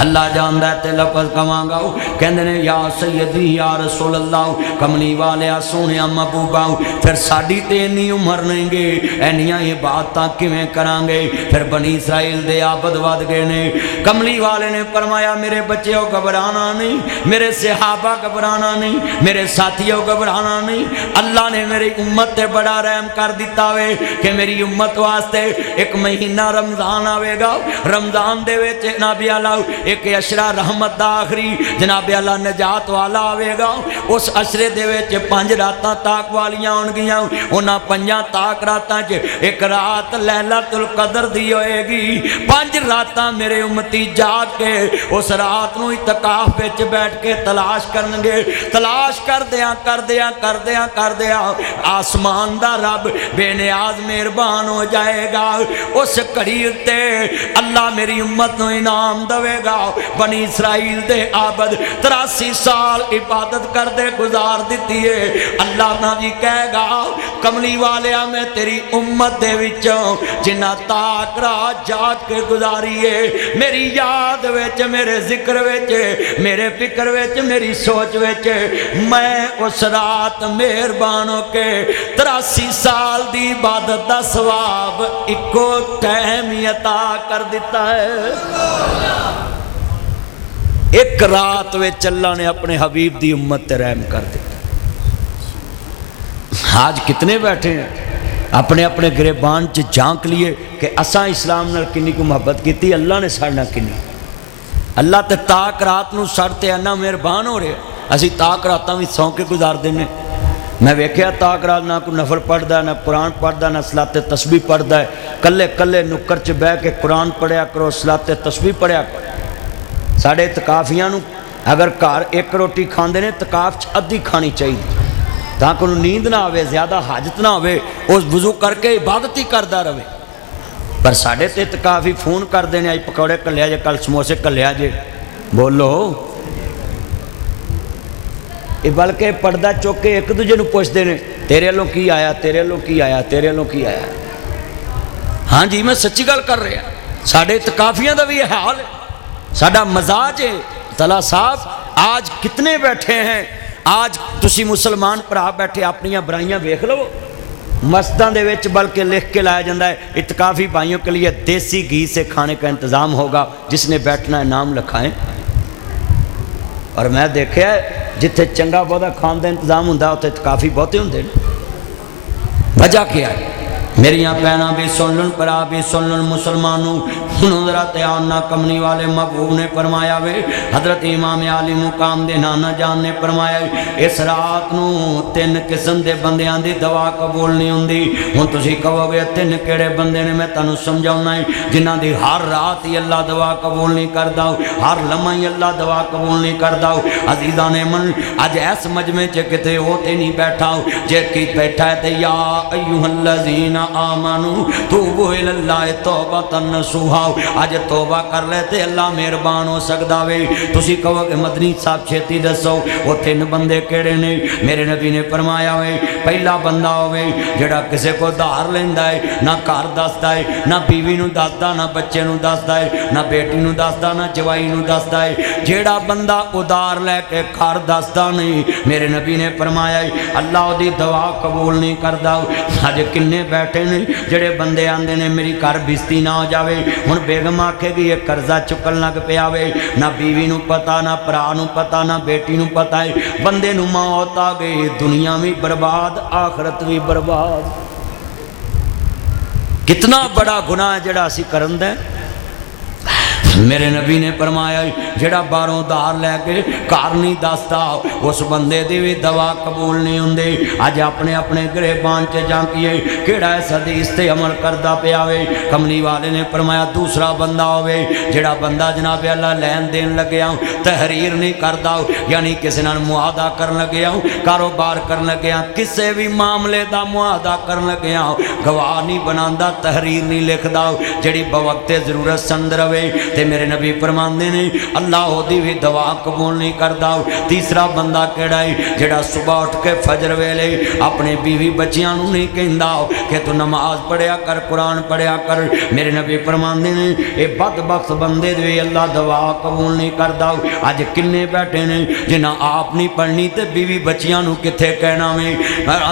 اللہ جاندہ ہے تے لفظ کماں گا کہندے نے یا سیدی یا رسول اللہ کملی والے سونیا محبوبا پھر ساڈی تے انی عمر نہیں گے اینیاں یہ باتاں کیویں کران گے پھر بنی اسرائیل دے عابد ود گئے نے کملی والے نے فرمایا میرے بچیو گھبرانا نہیں میرے صحابہ گھبرانا نہیں میرے ساتھیو گھبرانا نہیں اللہ نے میری امت تے بڑا رحم کر دیتا وے کہ میری امت واسطے ایک مہینہ رمضان آوے گا رمضان دے وچ نبی اللہ ایک عشرہ رحمت دا آخری جناب اللہ نجات والا آوے گا اس عشرے دے وچ 5 راتاں تاک والیاں ہون گیاں انہاں 5 تاک راتاں چ ایک رات لیلۃ القدر دی ہوئے گی 5 راتاں میرے امتی جاگ کے اس رات نو اعتکاف وچ بیٹھ کے تلاش کرن گے تلاش کردیاں آسمان دا رب بے نیاز مہربان ہو جائے گا اس گھڑی تے اللہ میری امت نو انعام دے گا بنی اسرائیل دے عابد 83 سال عبادت کر دے گزار دیتی ہے اللہ نا جی کہے گا کملی والیا میں تیری امت دے وچوں جنہ تاک رات جاگ کے گزاری ہے میری یاد وچ میرے ذکر وچ میرے فکر وچ میری سوچ وچ میں اس رات مہربان ہو کے 83 سال دی عبادت دا ثواب اکو ٹائم عطا کر دیتا ہے ایک رات وچ اللہ نے اپنے حبیب دی امت تے رحم کر دیتا آج کتنے بیٹھے ہیں اپنے اپنے گریبان چ جھانک لیے کہ اساں اسلام نال کنی کو محبت کیتی اللہ نے ساڈا کنی اللہ تے تاک رات نو سڑتے انا مہربان ہو رہے اسی تاک راتاں وچ سو کے گزار دینے میں ویکھیا تاک رات نہ کوئی نفل پڑھدا ہے نہ قرآن پڑھدا ہے نہ صلاۃ تسبیح پڑھدا ہے کلے کلے نکر چ بیٹھ کے قرآن پڑھیا کرو صلاۃ تسبیح پڑھیا کرو ساڑھے اتقافیاں نو اگر گھر ایک روٹی کھاندے نے اتقاف چ ادھی کھانی چاہیے تاکہ انہوں نیند نہ آوے زیادہ حاجت نہ ہوئے اس وضو کر کے عبادت ہی کردہ رہے پر ساڑھے تے اتقافی فون کر دینے آئی پکوڑے کر لیا جے کل سموسے کر لیا جے بولو بلکہ پردہ چوکے ایک دوجے نو پوچھ دینے تیرے اللہ کی آیا تیرے اللہ کی آیا تیرے اللہ کی آیا ہاں جی میں سچی گل کر رہا ساڑھے اتقافیاں دا بھی یہ حال ہے ساڑھا مزاج ہے طلع صاحب آج کتنے بیٹھے ہیں آج تسی مسلمان پرا بیٹھے اپنیاں برائیاں ویکھ لو مسجداں دے وچ بلکہ لکھ کے لایا جاندہ ہے اتقافی بھائیوں کے لیے دیسی گھی سے کھانے کا انتظام ہوگا جس نے بیٹھنا ہے نام لکھائیں اور میں دیکھا ہے جتھے چنگا بہتا کھان دا انتظام ہوندہ ہوتا اتقافی بہتے ہوندے وجہ کیا ہے میریاں بہناں بھی سن لن، برا بھی سن لن، مسلمانوں ہن ذرا دھیان نہ کملی والے محبوب نے فرمایا وے، حضرت امام عالی مقام دے نانا جان نے فرمایا اس رات نو 3 قسم دے بندیاں دی دعا قبول نہیں ہوندی۔ ہن تسی کہو گے 3 کیڑے بندے نے؟ میں تانوں سمجھاؤنا ہے، جنہاں دی ہر رات ہی اللہ دعا قبول نہیں کردا، ہر لمحہ ہی اللہ دعا قبول نہیں کردا۔ عزیزان من اج اس مجمع چ کتے ہوتے نہیں بیٹھا، جے کی بیٹھا ہے تے یا ایھا الذین آمنوا توبوا الی اللہ توبۃ نصوحا، اج توبہ کر لے تے اللہ مہربان ہو سکدا وے۔ تسی کہو کہ مدنی صاحب چھتی دسو وہ 3 بندے کیڑے نے؟ میرے نبی نے فرمایا وے پہلا بندہ ہوے جڑا کسے کو دھار لیندا ہے، نہ گھر دسدا ہے، نہ بیوی نو دسدا، نہ بچے نو دسدا ہے، نہ بیٹی نو دسدا، نہ جوائی نو دسدا ہے۔ جیڑا بندہ ادھار لے کے گھر دسدا نہیں، میرے نبی نے فرمایا اللہ دی دعا قبول نہیں کردا۔ اج کنے بیٹھے نے جڑے بندے آندے نے میری گھر بستی نہ ہو جاوے، ہن بیگم آکھے گی یہ قرضہ چکن لگ پیا وے، نہ بیوی نو پتہ، نہ بھرا نو پتہ، نہ بیٹی نو پتہ ہے، بندے نو موت آ گئی، دنیا بھی برباد آخرت بھی برباد۔ کتنا بڑا گناہ ہے جڑا اسی کرن دے۔ میرے نبی نے فرمایا جڑا باہروں دھار لے کے گھر نہیں دستا اس بندے دی بھی دعا قبول نہیں ہوندی۔ اج اپنے اپنے گریبان چ جھانکیے کیڑا اس حدیث تے عمل کردا پیا وے۔ کملی والے نے فرمایا دوسرا بندہ ہوے جڑا بندہ جناب اللہ لین دین لگیا تحریر نہیں کردا، یعنی کسی نال معاہدہ کرن لگیا، کاروبار کرن لگیا، کسے بھی معاملے دا معاہدہ کرن لگیا گواہ نہیں بناندا، تحریر نہیں لکھدا، جڑی بوقت ضرورت سند رہے تے میرے نبی فرماندے نے اللہ دی بھی دعا قبول نہیں کردا۔ تیسرا بندہ کیڑا ہے جڑا صبح اٹھ کے فجر ویلے اپنے بیوی بچیاں نو نہیں کہندا کہ تو نماز پڑھیا کر، قرآن پڑھیا کر، میرے نبی فرماندے نے اے بدبخت بندے دی اللہ دعا قبول نہیں کردا۔ اج کنے بیٹھے نے جنہاں آپ نہیں پڑھنی تے بیوی بچیاں نو کتھے کہنا وے۔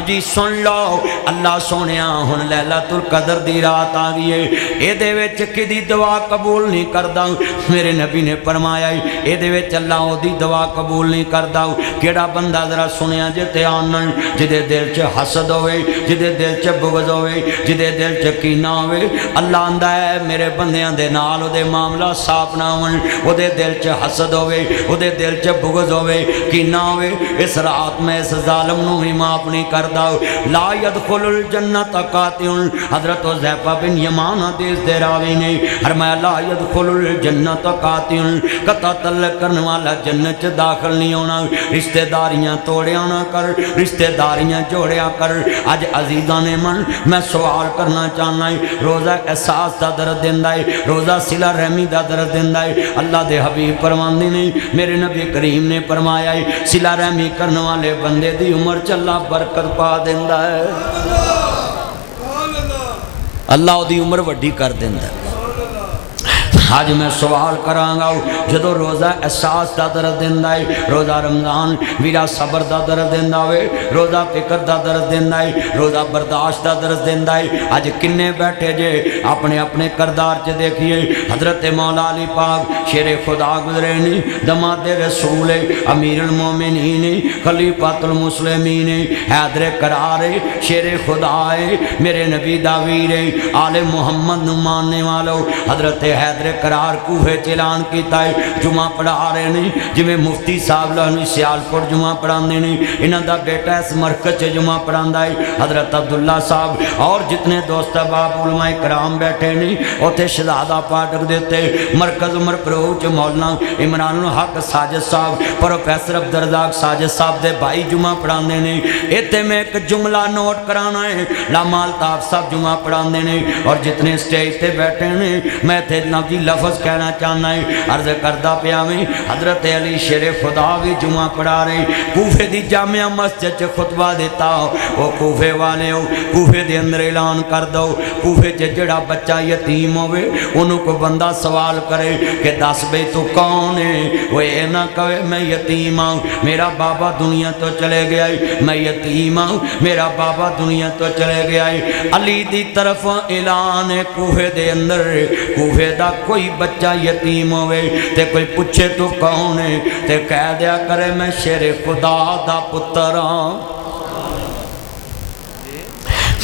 جی سن لو اللہ سونیا ہن لیلۃ القدر دی رات آ گئی ہے، اے دے وچ کدی دعا قبول نہیں کردا۔ میرے نبی نے فرمایا اے دے وچ اللہ او دی دعا قبول نہیں کردا۔ کیڑا بندہ ذرا سنیا جے دھیان نال، جدے دل چ حسد ہوے، جدے دل چ بغض ہوے، جدے دل چ کینہ ہوے، اللہ آندا ہے میرے بندیاں دے نال او دے معاملہ صاف نہ ہون، او دے دل چ حسد ہوے، او دے دل چ بغض ہوے، کینہ ہوے، اس رات میں اس ظالم نو ہی معاف نہیں کردا۔ لا يدخل الجنت قاطع، حضرت حذیفہ بن یمان حدیث دے راوی نے فرمایا لا يدخل الجنت قاطع، قطع تعلق کرنے والا جنت داخل نہیں ہونا۔ رشتہ داریاں توڑیا نہ کر، رشتہ داریاں جوڑیا کر۔ اج عزیزان من میں سوال کرنا چاہنا ہے، روزہ احساس دا درد دیندا ہے، روزہ صلہ رحمی دا درد دیندا ہے۔ اللہ دے حبیب فرماندے نے، میرے نبی کریم نے فرمایا ہے صلہ رحمی کرنے والے بندے دی عمر چ اللہ برکت پا دیندا ہے، اللہ دی عمر وڈی کر دیندا ہے۔ آج میں سوال کرانگا جدو روزہ احساس دا درد دیندا ہے، روزہ رمضان ویرا صبر دا درد دیندا ہوئے، روزہ فکر دا درد دیندا ہے، روزہ برداشت دا درد دیندا ہے۔ آج کنے بیٹھے جے اپنے اپنے کردار چ دیکھئے، حضرت مولا علی پاک شیر خدا گزرے نی، دماد رسول امیر المومنین خلیفۃ المسلمین حیدر قرار شیر خدا ہے، میرے نبی داویر آل محمد نو ماننے والو، حضرت حیدر قرار کوفے چلان کیتا ہے، جمعہ پڑھا رہے نے جویں مفتی صاحب لہنی سیالکوٹ جمعہ پڑھاندے نے، انہاں دا بیٹا اس مرکز چ جمعہ پڑھاندا ہے، حضرت عبداللہ صاحب اور جتنے دوست احباب علماء کرام بیٹھے نے اوتھے شہزادہ پاٹک دیتے، مرکز عمر فاروق مولانا عمران الحق ساجد صاحب، پروفیسر عبدالرزاق ساجد صاحب دے بھائی جمعہ پڑھاندے نے۔ ایتھے میں ایک جملہ نوٹ کرانا ہے، علامہ الطاف صاحب جمعہ پڑھاندے نے، اور جتنے سٹیج تے بیٹھے نے میں تھے نبی لفظ کہنا چاہنا ہے، عرض کردہ پیا میں حضرت علی شیر خدا بھی جمعہ پڑھا رہے، کوفے دی جامعہ مسجد چ خطبہ دیتا ہو، وہ کوفے والے ہو کوفے دے اندر اعلان کر دو، کوفے چ جڑا بچہ یتیم ہوئے انہوں کو بندہ سوال کرے کہ دس بے تو کون ہے، وہ اے نہ کہے میں یتیم ہوں میرا بابا دنیا تو چلے گیا ہے، میں یتیم ہوں میرا بابا دنیا تو چلے گیا ہے۔ علی دی طرف اعلان ہے کوفے دے اندر، کوفے دا کوئی بچہ یتیم ہوئے تے کوئی پوچھے تو کون ہے تے کہہ دیا کرے میں شیر خدا دا پتر ہاں۔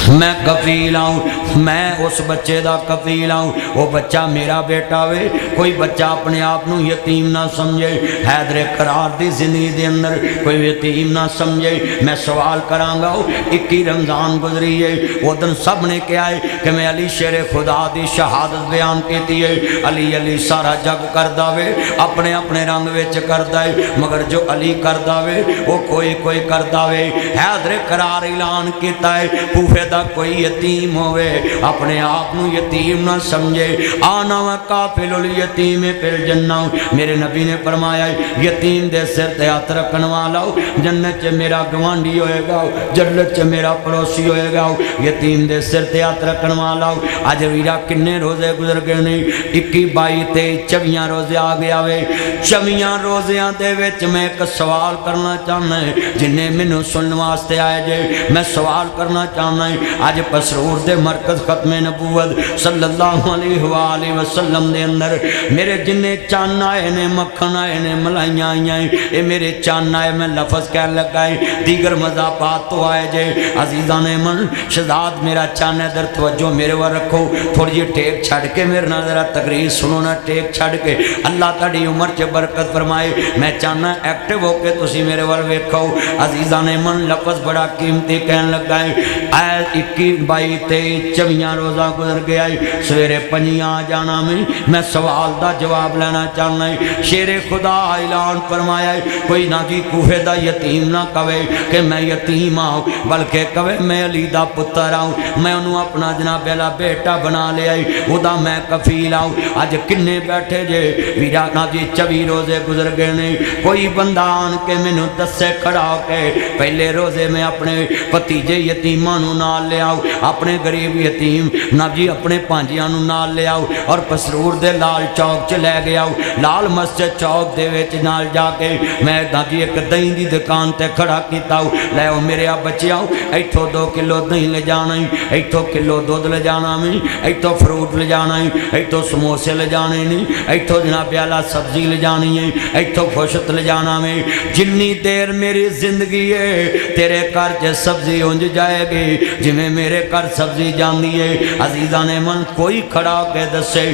میں کفیل ہوں، میں اس بچے دا کفیل ہوں، وہ بچہ میرا بیٹا وے۔ کوئی بچہ اپنے آپ نو یتیم نہ سمجھے، حیدر قرار دی زندگی دے اندر کوئی یتیم نہ سمجھے۔ میں سوال کراں گا، 21 رمضان گزری ہے، وہ دن سب نے کیا ہے کہ میں علی شیر خدا دی شہادت بیان کیتی ہے۔ علی علی سارا جگ کردا وے، اپنے اپنے رنگ وچ کردا ہے، مگر جو علی کردا وے وہ کوئی کردا وے۔ حیدر قرار اعلان کیتا ہے، کوفے دا کوئی یتیم ہوئے اپنے آپ نو یتیم نہ سمجھے۔ آنا و کافل الیتیم فی الجنہ، میرے نبی نے فرمایا یتیم دے سر تے ہاتھ رکھن والا جنت چ میرا گوانڈی ہوئے گا، جنت چ میرا پڑوسی ہوئے گا۔ یتیم دے سر تے ہاتھ رکھن والا اج ویرا کنے روزے گزر گئے نے، 21 22 23 24 روزے آ گیا وے۔ 24 روزیاں دے وچ میں ایک سوال کرنا چاہنا ہے، جنہیں مینوں سنن واسطے آئے جے میں سوال کرنا چاہنا ہے۔ آج پسرور دے مرکز ختم نبوت صلی اللہ علیہ وآلہ وسلم دے اندر میرے جنہیں چان آئے نے، مکھن آئے نے، ملائیاں آئیں، اے میرے چان آئے، میں لفظ کہہ لگائے دیگر مذاقات تو آئے جے۔ عزیزان من شہزاد میرا چان ہے، در توجہ میرے ور رکھو، تھوڑی جی ٹیک چھڑ کے میرے نظرہ تقریر سنو نا، ٹیک چھڑ کے اللہ تاڑی عمر چے برکت فرمائے۔ میں چاہنا ایکٹیو ہو کے تسی میرے ور ویکھو۔ عزیزان من لفظ بڑا قیمتی کہن لگائے، اے 21 22 23 24 روزہ گزر گیا ہے، سویرے 5 آ جانا میں سوال دا جواب لینا چاہنا ہے۔ شیر خدا اعلان فرمایا ہے، کوئی نہ جی کوفے دا یتیم نہ کہے کہ میں یتیم آؤں، بلکہ کہے میں علی دا پتر آؤں، میں انہوں اپنا جناب والا بیٹا بنا لے آئی، خدا میں کفیل آؤں۔ آج کنے بیٹھے جے ویرا نہ جی 24 روزے گزر گئے نے، کوئی بندہ آن کے مینوں دسے کھڑا ہو کے پہلے روزے میں اپنے پتیجے یتیماں نو نال لے آؤ، اپنے غریب یتیم نہ جی اپنے پانجیاں نو نال لے آؤ، اور پسرور دے لال چوک چ لے گیا آؤ، لال مسجد چوک دے وچ نال جا کے میں نہ جی ایک دہی دی دکان تے کھڑا کیتا ہوں، لے او میرے بچے آؤ، ایتھوں 2 کلو دہی لے جانا ہے، ایتھوں کلو دودھ لے جانا ہے، ایتھوں فروٹ لے جانا ہے، ایتھوں سموسے لے جانے نہیں، ایتھوں جناب والا سبزی لے جانی ہے، ایتھوں گوشت لے جانا ہے۔ جنی دیر میری زندگی ہے تیرے گھر چ سبزی اونج جائے گی جویں میرے گھر سبزی جاندی ہے۔ عزیزان من کوئی کھڑا کے دسے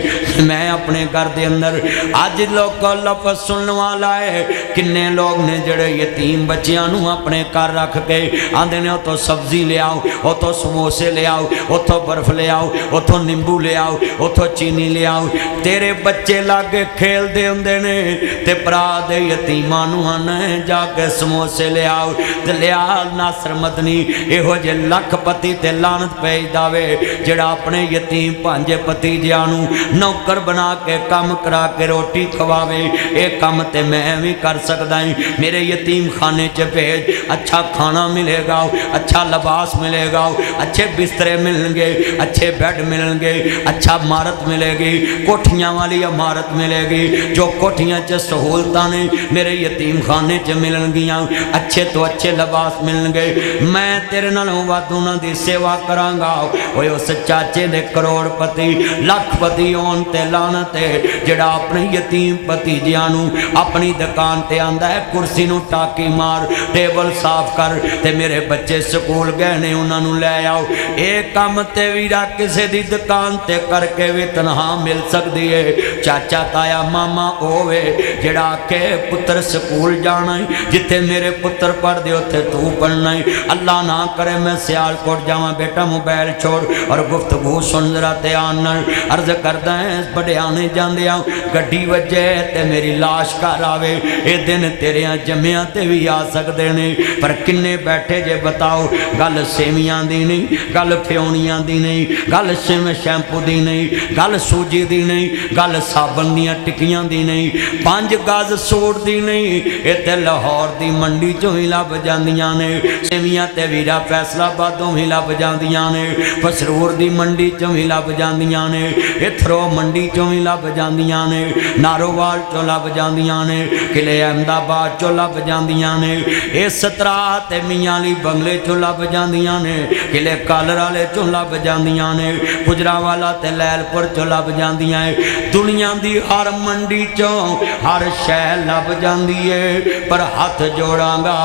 میں اپنے گھر دے اندر اج لوگ لفظ سنن والا ہے، کنے لوگ نے جڑے یتیم بچیاں نو اپنے گھر رکھ کے آندے نے او تو سبزی لے آؤ، او تو سموسے لے آؤ، او تو برف لے آؤ، او تو نیمبو لے آؤ، او تو چینی لے آؤ، تیرے بچے لاگے کھیل دے ہوندے نے تے پرا دے یتیماں نو آنے جا کے سموسے لے آؤ تے لے آ۔ ناصر مدنی ایہو جے لکھ پتی تے لعنت پیج داوے جڑا اپنے یتیم پانجے پتی جانو نوکر بنا کے کام کرا کے روٹی کھواوے، اے کام تے میں بھی کر سکدا ہوں۔ میرے یتیم خانے چ بھیج، اچھا کھانا ملے گا، اچھا لباس ملے گا، اچھے بسترے ملیں گے، اچھے بیڈ ملیں گے، اچھا عمارت ملے گی، کوٹھیاں والی عمارت ملے گی، جو کوٹھیاں چ سہولتاں نے میرے یتیم خانے چ ملن گیاں، اچھے تو اچھے لباس ملن گے۔ میں تیرے نالوں واد انہاں دی سیوا کراں گا۔ اوے اس چاچے دے کروڑ پتی لاکھ پتی ہون تے لعنت ہے جڑا اپنے یتیم بھتیجیاں نو اپنی دکان تے آندا ہے کرسی نو ٹاکی مار، ٹیبل صاف کر تے میرے بچے سکول گئے نے انہاں نو لے آؤ۔ اے کام تے ویرا کسے دی دکان تے کر کے بھی تنہا مل سکدی ہے۔ چاچا تایا ماما ہوے جڑا کہ پتر سکول جانا ہے، جتھے میرے پتر پڑھ دے اوتھے تو پڑھنا ہے۔ اللہ نہ کرے میں سیال کوٹ جاواں بیٹا موبائل چھوڑ اور گفتگو سن ذرا دھیان نال، عرض کردا ہے بڑیانے جاندیاں گڈی وجے تے میری لاش گھر آوے، اے دن تیریاں جمیاں تے بھی آ سکدے نے، پر کنے بیٹھے جے بتاؤ گل سیویاں دی نہیں، گل پھیونیاں دی نہیں، گل شیمپو دی نہیں، گل سوجی دی نہیں، گل صابن دیاں ٹکیاں دی نہیں، 5 گز سوٹ دی نہیں، اے تے لاہور دی منڈی چوں ہی لب جاندیاں نے، سیویاں تے ویرا فیصلہ آبادوں ہی لب جاندیاں نے، پسرور دی منڈی چوں ہی لب جاندیاں نے، اتھرو منڈی چوں ہی لب جاندیاں نے، نارووال چوں لب جاندیاں نے، قلعے احمد آباد چوں لب جاندیاں نے، اے 17 تے میاں علی بنگلے چوں لب جاندیاں نے، قلعے کالر والے چوں لب جاندیاں نے، گجرانوالا تے لیل پور چوں لب جاندیاں نے۔ دنیا دی ہر منڈی چوں ہر شے لب جاندی ہے، پر ہاتھ جوڑاں گا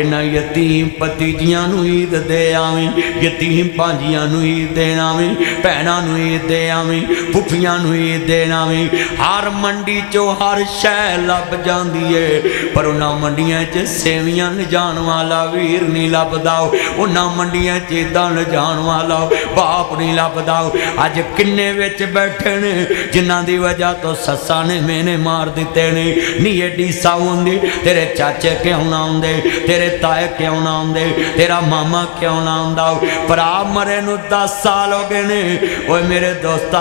انہاں یتیم پتیجیاں نو عید دے آویں، یتیم پانجیاں نو عید دینا ویں بھیناں نو عید دے آویں پھپھیاں نو عید دینا ویں ہر منڈی چو ہر شے لب جاندی ہے پر انہاں منڈیاں چ سیویاں جان والا ویر نہیں لبدا انہاں منڈیاں چ عیداں جان والا باپ نہیں لبدا اج کنے وچ بیٹھے نے جنہاں دی وجہ تو سساں نے مینے مار دتے نے نی ایڈی ساون دی تیرے چاچے کیوں نہ آندے تیرے تائے کیوں نہ آندے تیرا ماما کیوں نہ آندا پرا مرے نو 10 سال ہو گئے نے اوے میرے دوستا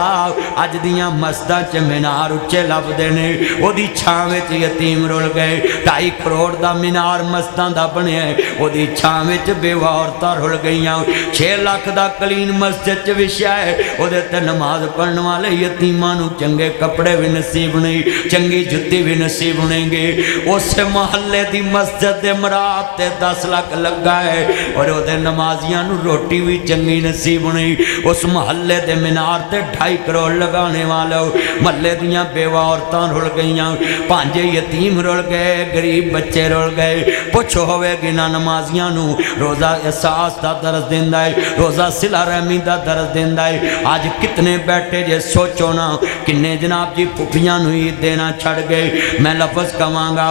اج دیاں مسجداں چ مینار اچے لبدے نے او دی چھاں وچ یتیم رل گئے 2.5 کروڑ دا مینار مسجداں دا بنیا ہے او دی چھاں وچ بیوہ عورتاں رل گئیاں 6 لاکھ دا کلین مسجد چ وچھیا ہے او دے تے نماز پڑھن والے یتیماں نو چنگے کپڑے بھی نصیب نہیں چنگی جُتی بھی نصیب نہیں گے اس محلے دی مسجد دے مراد تے 10 لاکھ لگا ہے اور او دے نمازیاں نو روٹی بھی چنگی نصیب نہیں اس محلے دے مینار تے 2.5 کروڑ لگانے والا محلے دیاں بیوہ عورتاں رل گئیاں 5 یتیم رل گئے غریب بچے رل گئے پوچھو ہوئے گنا نمازیاں نو روزہ احساس دا درس دیندا ہے روزہ صلہ رحمی دا درس دیندا ہے آج کتنے بیٹھے جے سوچو نا کنے جناب جی پھپھیاں نو عید دینا چھڑ گئے میں لفظ کہاں گا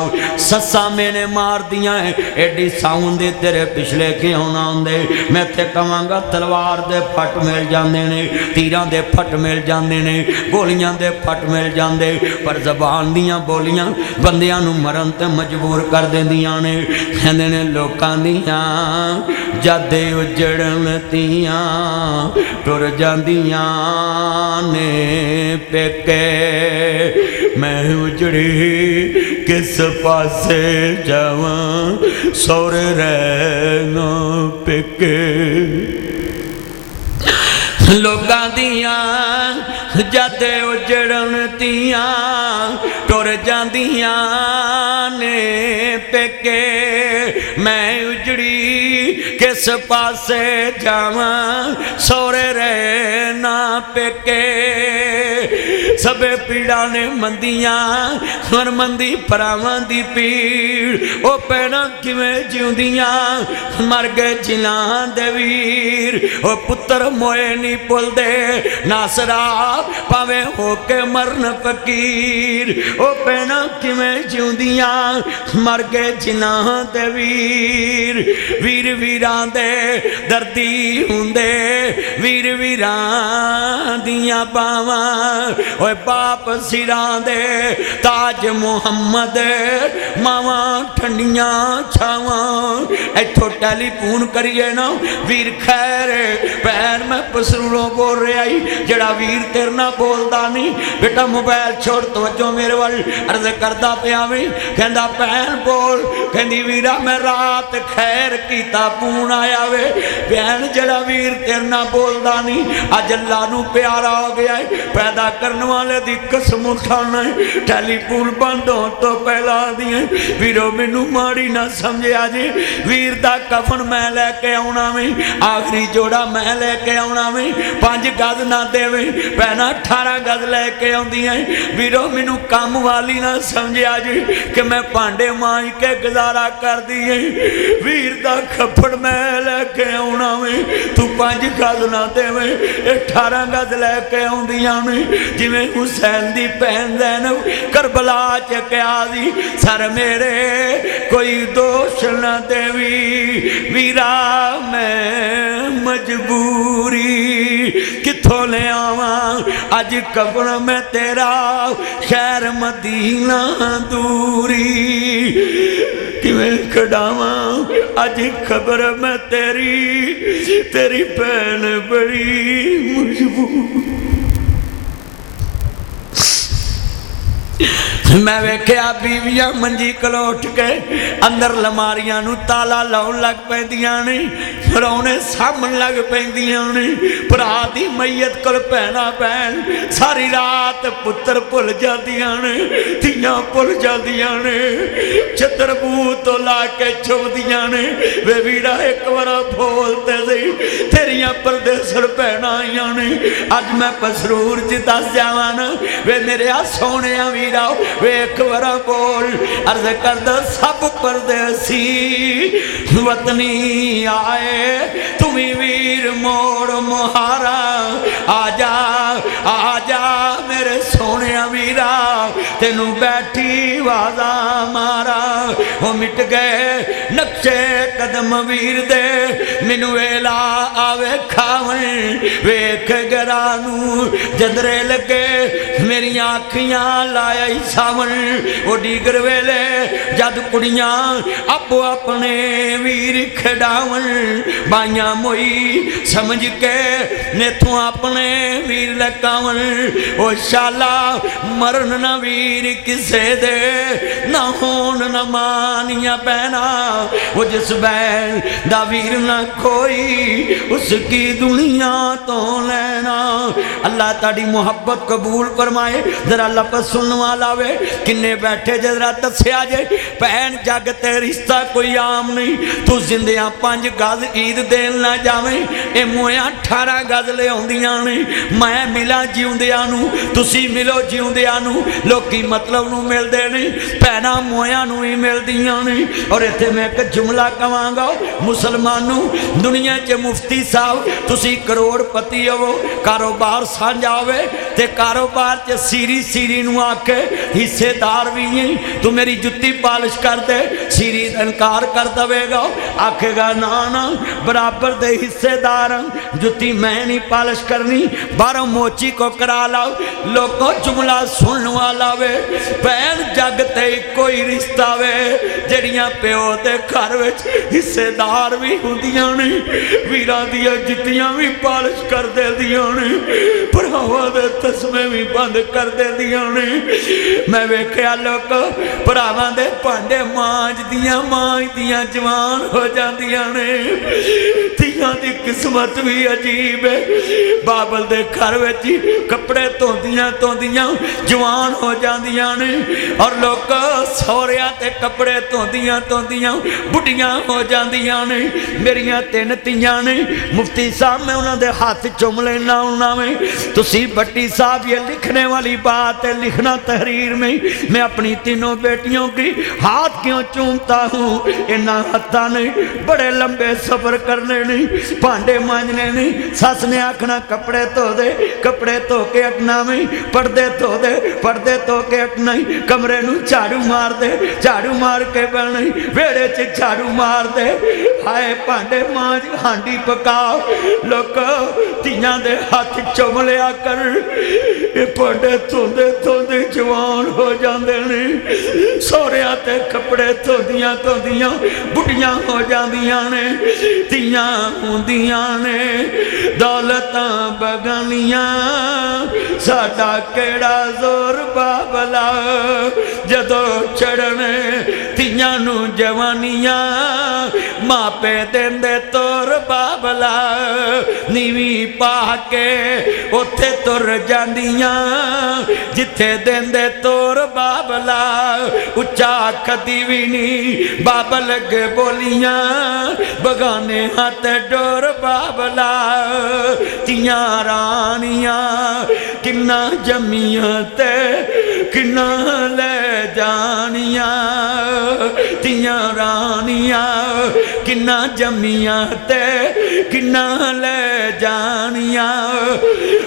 سسا میں نے مار دیاں ہیں ایڈی ساؤن دے تیرے پچھلے کیوں نہ آندے میں تے کہاں گا تلوار دے پھٹ مل جاندے نے تیران دے پھٹ مل جاندے نے گولیاں دے پھٹ مل جاندے پر زبان دیاں بولیاں بندیاں نو مرن تے مجبور کر دیندیاں نے کہندے نے لوکاں دیاں جدے اجڑن تیاں ٹر جاندیاں نے پیکے میں اجڑی کس پاسے جاواں سورے رہنا پیکے لوگاں دیاں جدے اجڑن تیاں ٹر جاندیاں نے پیکے میں اجڑی کس پاسے جاواں سورے رہنا پیکے سبے پیڑا نے مندیاں اور مندی پراواں دی پیڑ او پیڑا کیویں جیوندیاں مر گئے جلان دے ویر او پتر موئے نہیں پل دے ناصرہ پاویں ہو کے مرن فقیر او پیڑا کیویں جیوندیاں مر گئے جلان دے ویر ویر ویران دے دردی ہوندے ویر ویران دیاں باواں اوے باپ سیران دے تاج محمد ماواں ٹھنڈیاں چھاواں ایتھو ٹیلی فون کریے نا ویر خیر پیر میں پسرولوں بول رہے آئی جڑا ویر تیرنا بولدا نہیں بیٹا موبائل چھوڑ توجہ میرے وال عرض کردہ پیاویں کہندہ پہن بول کہندی ویرہ میں رات خیر کیتا پون آیا وے پہن جڑا ویر تیرنا بولدا نہیں آج اللہ نو پیارا ہو گیا ہے پیدا کرنے والے دی قسم اٹھانا ہے ٹیلی فون بند ہو تو پہلا دیئے ویرو منو ماری نہ سمجھے آجے ویر دا کفن میں لے کے آونا میں آخری جوڑا میں لے کے آونا میں 5 گز نہ دے میں پہنا 18 گز لے کے آن دیئے ویرو منو کام والی نہ سمجھے آجے کہ میں پانڈے مائی کے گزارا کر دیئے ویر دا کفن میں لے کے آونا میں تو 5 گز نہ دے میں 18 گز لے کے آن دیئے میں جی میں حسین دی پہن زینب کربلا چکے آزی سر میرے کوئی دوش نہ دیوی ویرا میں مجبوری کتھوں لے آواں آج قبر میں تیرا خیر مدینہ دوری کیویں کھڑاواں آج قبر میں تیری پہن بڑی مجبور میں ویکھیا بیویاں منجی کلوٹ کے اندر لماریاں نو تالا لاؤن لگ پیندیاں نے رونے سامن لگ پیندیاں نے پرا دی میت کل پہنا پہن ساری رات پتر پل جاندیاں نے تیاں پل جاندیاں نے چتر بو تو لا کے چھو دیاں نے وے ویڑا ایک ورہ بھولتے سی تیریاں پردے سر پہنا آئیاں نے آج میں پسرور جی دس جاوانا وے میرے سونے ویڑا ویکھ ورا بول عرض کردہ سب پردیسی وطنی آئے تمہیں ویر موڑ مہارا آجا میرے سونے ویرا تینوں بیٹھی وازا مارا وہ مٹ گئے نقشے قدم ویر دے منو ویلا آوے کھاون ویکھ گرانو جدرے لگے میری آنکھیاں لایا ہی ساون وہ دیگر ویلے جد کڑیاں ابو اپنے ویر کھڑاون بائیاں موئی سمجھ کے نیتوں اپنے ویر لکاون وہ شالا مرن نہ ویر کسے دے نہ ہون نہ مانیاں بہنا وہ جس بین دا ویر نہ کوئی اس کی دنیا تو لینا اللہ تاڑی محبت قبول فرمائے ذرا لفظ سننے والا وے کنے بیٹھے ذرا تسے آجے پہن جاگتے رشتہ کوئی عام نہیں تو زندیاں 5 گز عید دین نہ جاویں اے مویاں 18 گز لے ہوندیاں نہیں میں ملا جیوندیاں نو تسی ملو جیوندیاں نو لوکی مطلب نو مل دے نہیں پہنا مویاں نو ہی مل دیاں نہیں اور ایتھے میں ایک جملہ کہاں گا مسلمانوں دنیا چے مفتی صاحب تسی کروڑ پتی ہو کاروبار سانجاوے تے کاروبار چے سیری نو آکے حصے دار بھی ہیں تو میری جتی پالش کر دے سیری انکار کر دوے گا آکھے گا نانا برابر دے حصے دار جتی میں نہیں پالش کرنی باروں موچی کو کرا لاؤ لوگوں جملہ سنن والا وے پہن جگتے کوئی رشتہ وے جڑیاں پیو دے گھر وچ حصے دار بھی ہوندیاں نہیں ویران دیا جتیاں بھی پالش کر دے دیاں نہیں پراوہ دے تسمے بھی بند کر دے دیاں نہیں میں ویکھیا لوگ پراوہ دے پانڈے مانج دیاں جوان ہو جان دیاں نہیں تیاں دی قسمت بھی عجیب ہے بابل دے گھر وچی کپڑے تو دیاں جوان ہو جان دیاں نہیں اور لوگ سوریاں تے کپڑے تو دیاں بڑیاں ہو جان دیاں نہیں میریاں 3 تیاں نہیں مفتی صاحب میں انہوں دے ہاتھ چوم لینا انہوں میں تسی بٹی صاحب یہ لکھنے والی بات ہے لکھنا تحریر میں اپنی 3 بیٹیوں کی ہاتھ کیوں چومتا ہوں انہاں ہتھا نہیں بڑے لمبے سفر کرنے نہیں پانڈے مانجنے نہیں ساس نے آکھنا کپڑے تو کے اٹھنا میں پردے تو کے اٹھنا ہی کمرے نو چاڑو مار کے بڑھنے ویڑے چے چاڑو مار دے ہائے پانڈے مانج ہانڈی پکاؤ لوگ تیاں دے ہاتھ چوم لیا کر یہ پانڈے توندے جوان ہو جاندے نے سوریاں تے کپڑے توندیاں بڑیاں ہو جاندیاں نے تیاں ہوندیاں نے دولتاں بگانیاں ساڈا کیڑا زور بابلا جدو چڑھنے تیاں نو جوانیاں ماں پہ دین دے تور بابلا نیوی پا کے اتھے تر جاندیاں جتھے دین دے تور بابلا اچھا کھدی وینی بابل کے بولیاں بگانے ہاتھ ڈور بابلا تیاں رانیاں کنہ جمیاں تے کنہ لے جانیاں تیاں رانیاں کنہ جمیاں تے کنہ لے جانیاں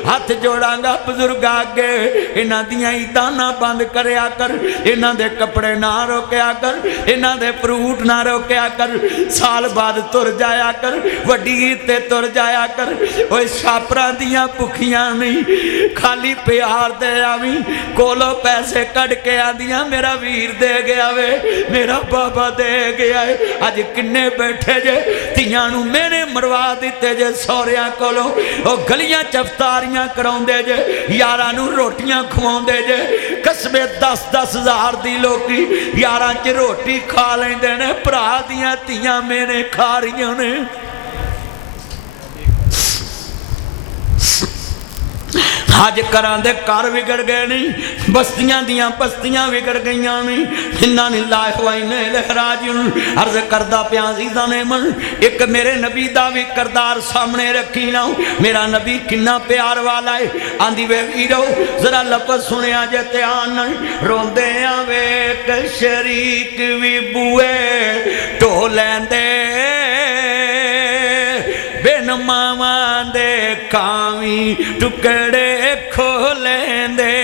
ہاتھ جوڑاں گا بزرگ آگے انہاں دیاں دانا بند کریا کر انہاں دے کپڑے نہ روکیا کر انہاں دے فروٹ نہ روکیا کر سال بعد تر جایا کر وڈی تے تر جایا کر اوہ شاپران دیاں پکھیاں نہیں خالی پیار دے آویں کولو پیسے کڑ کے آدیاں میرا ویر دے گیا وے میرا بابا دے گیا ہے آج کنے بیٹھے جے تیاں نو میرے مروا دیتے جے سوریاں کولو او گلیاں چفتاریاں کراؤں دے جے یاران نو روٹیاں کھواؤں دے جے قسمے 10 ہزار دی لوگی یاران چے روٹی کھا لیں دے نے پرا دیاں تیاں میرے کھاریاں نے اج گھراں دے گھر بگڑ گئے نہیں، بستیاں دیاں بستیاں بگڑ گئیاں نہیں۔ انا للہ و انا الیہ راجعون۔ عرض کردہ پیا عزیزاں نے من، ایک میرے نبی دا بھی کردار سامنے رکھی نا، میرا نبی کنا پیار والا ہے۔ آندھی وے ویرو ذرا لفظ سنیا جے دھیان نال، روندے ویکھ شریک وی بوئے ٹو لیندے، بن ماواں دے کاویں ٹکڑے کھو لیندے،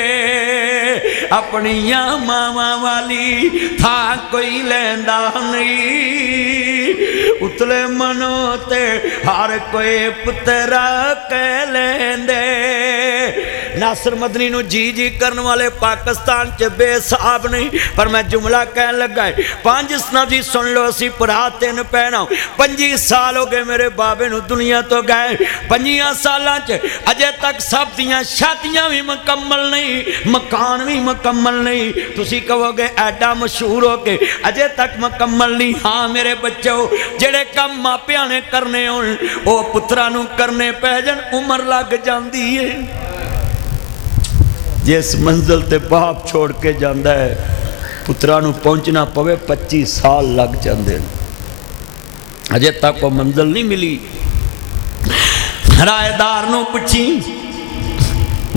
اپنیاں ماواں والی تھا کوئی لیندا نہیں، اتلے منو تے ہر کوئی پترا کہہ لیندے۔ ناصر مدنی نو جی جی کرن والے پاکستان چ بے صاحب نہیں، پر میں جملہ کہن لگا ہے 5 سنہ جی سن لو سی پڑھا 3 پہنا 25 سال ہو گئے میرے بابے نو دنیا تو گئے، 25 سالاں چ اجے تک سب دیاں شادیاں بھی مکمل نہیں، مکان بھی مکمل نہیں۔ تسی کہو گے ایڈا مشہور ہو کے اجے تک مکمل نہیں۔ ہاں میرے بچوں، جڑے کم ماپیاں نے کرنے ہون او پترا نو کرنے پہ جن عمر لگ جاندی ہے۔ جس منزل تے باپ چھوڑ کے جاندہ ہے پترا نو پہنچنا پوے 25 سال لگ جاندے، اجے تک وہ منزل نہیں ملی۔ رائے دار نو پچھی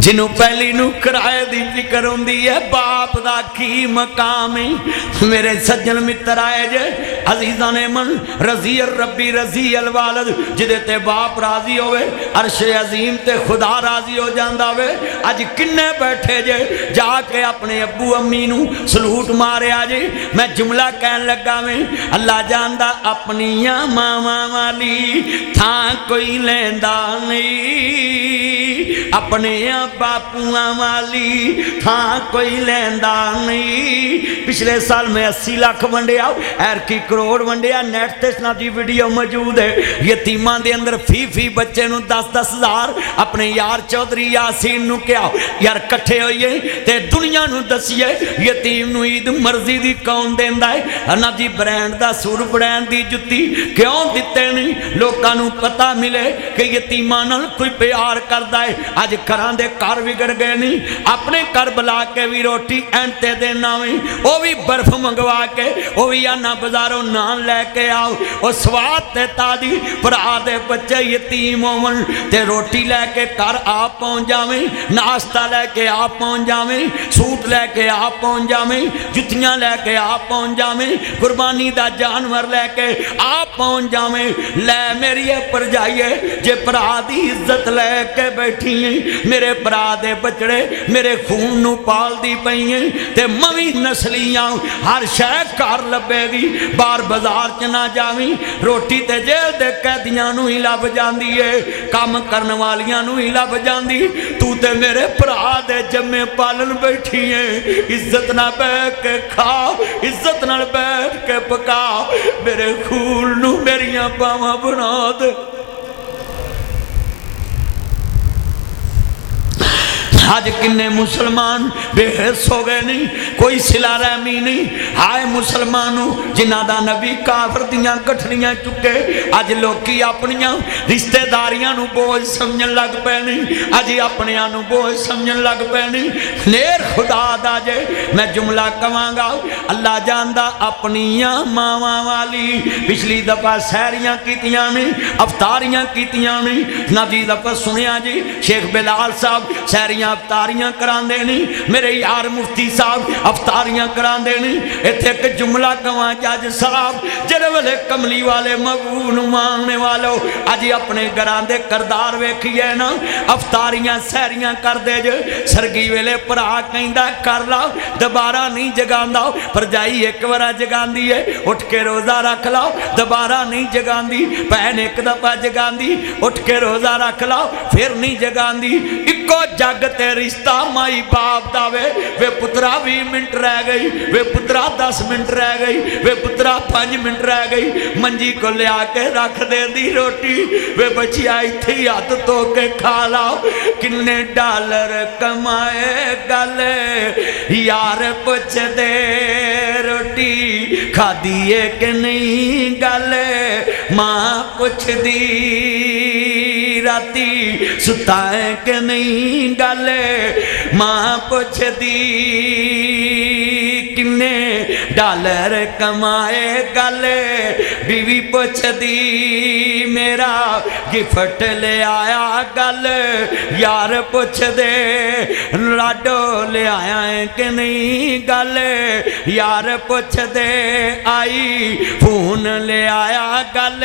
جنہوں پہلی نو کرائے دی فکر ہوندی ہے باپ دا کی مقام ہے۔ میرے سجن متر آئے جے عزیزان من، رضی الربی رضی الوالد، جدے تے باپ راضی ہوئے عرش عظیم تے خدا راضی ہو جاندہ ہوئے۔ آج کنے بیٹھے جے جا کے اپنے ابو امی نو سلوٹ مارے آجے۔ میں جملہ کہن لگا میں اللہ جاندہ اپنیاں ماما والی تھا کوئی لیندہ نہیں، اپنے باپوਆਂ والی تھا کوئی لیندہ نہیں۔ پچھلے سال میں 80 لاکھ ونڈیا، ایرکی کروڑ ونڈیا، نیٹ تے سنا دی ویڈیو موجود ہے۔ یتیمان دے اندر فی بچے نو 10-10 ہزار اپنے یار چودھری یاسین نو کیا یار کٹھے ہوئیے تے دنیا نو دسیے یتیم نو عید مرضی دی کون دیندہ ہے۔ انا دی برینڈ دا سور برینڈ دی جتی کیوں دیتے نہیں؟ لوکاں نو پتہ ملے کہ یتیمان کوئی پیار کردہ ہے۔ آج کران دے کار بگڑ گئے نہیں، اپنے کر بلا کے بھی روٹی اینتے دینا میں، وہ بھی برف منگوا کے، وہ بھی آنا بزاروں نان لے کے آؤ، وہ سواد تے تادی پر آدھے بچے یتیم ہومن تے روٹی لے کے کر آپ پہنچ جاویں، ناشتہ لے کے آپ پہنچ جاویں، سوٹ لے کے آپ پہنچ جاویں، جتیاں لے کے آپ پہنچ جاویں، قربانی دا جانور لے کے آپ پہنچ جاویں۔ لے میری پر جائیے جے پر آدھی عزت لے کے بیٹھی ہیں، میرے برا دے بچڑے میرے خون نو پال دی پئیں تے موی نسلیاں ہر شے کار لبے گی، بار بازار چنا جاویں، روٹی تے جیل دے قیدیاں نو ہی لب جاندی ہے، کام کرن والیاں نو ہی لب جاندی، تو تے میرے برا دے جمے پالن بیٹھی ہیں۔ عزت نہ بیٹھ کے کھا، عزت نہ بیٹھ کے پکا، میرے خون نو میریاں باواں بنا دے۔ آج کنے مسلمان بے حس ہو گئے نہیں، کوئی صلہ رحمی نہیں۔ ہائے مسلمانوں جنہ دا نبی کافر دیاں گٹھڑیاں چکے، آج لوکی اپنیاں رشتہ داریاں نو بوجھ سمجھن لگ پے نہیں، آج اپنیاں نو بوجھ سمجھن لگ پے نہیں۔ نیر خدا دا جے میں جملہ کہاں گا، اللہ جاندہ اپنیاں ماواں والی پچھلی دفعہ سہریاں کیتیاں نہیں، افطاریاں کیتیاں نہیں۔ نبی دفعہ سنیا جی شیخ بلال صاحب سہریاں افطاریاں کران دے نہیں، میرے یار مفتی صاحب افطاریاں کران دے نہیں۔ ایتھے کہ جملہ کہاں جاج صاحب جڑے والے کملی والے مغون ماننے والو آجی اپنے گران دے کردار ویکھئے نا، افطاریاں سہریاں کر دے جو سرگی ویلے پر آکیندہ کر لاؤ، دوبارہ نہیں جگان داؤ، پر جائی ایک ورہ جگان دی ہے، اٹھ کے روزہ رکھ لاؤ، دوبارہ نہیں جگان دی، پہن ایک دفعہ جگان دی، اٹھ کے روزہ رکھ لاؤ، پھر نہیں جگان دی۔ اکو جگ تے رشتہ مائی باپ داوے، وے پترہ 20 منٹ رہ گئی، وے پترہ 10 منٹ رہ گئی، وے پترہ 5 منٹ رہ گئی، منجی کو لے آکے رکھ دے دی روٹی، وے بچی آئی تھی ہاتھ تو کے کھا لاؤ، کنے ڈالر کمائے گلے یار پوچھ دے روٹی کھا دیئے کہ نہیں گلے ماں پوچھ دی راتی ستا ہے کہ نہیں گل ماں پوچھ دی کنے ڈالر کمائے گل بیوی پوچھ دی میرا گفٹ لے آیا گل یار پوچھ دے لاڈو لے آیا ہے کہ نہیں گل یار پوچھ دے آئی فون لے آیا گل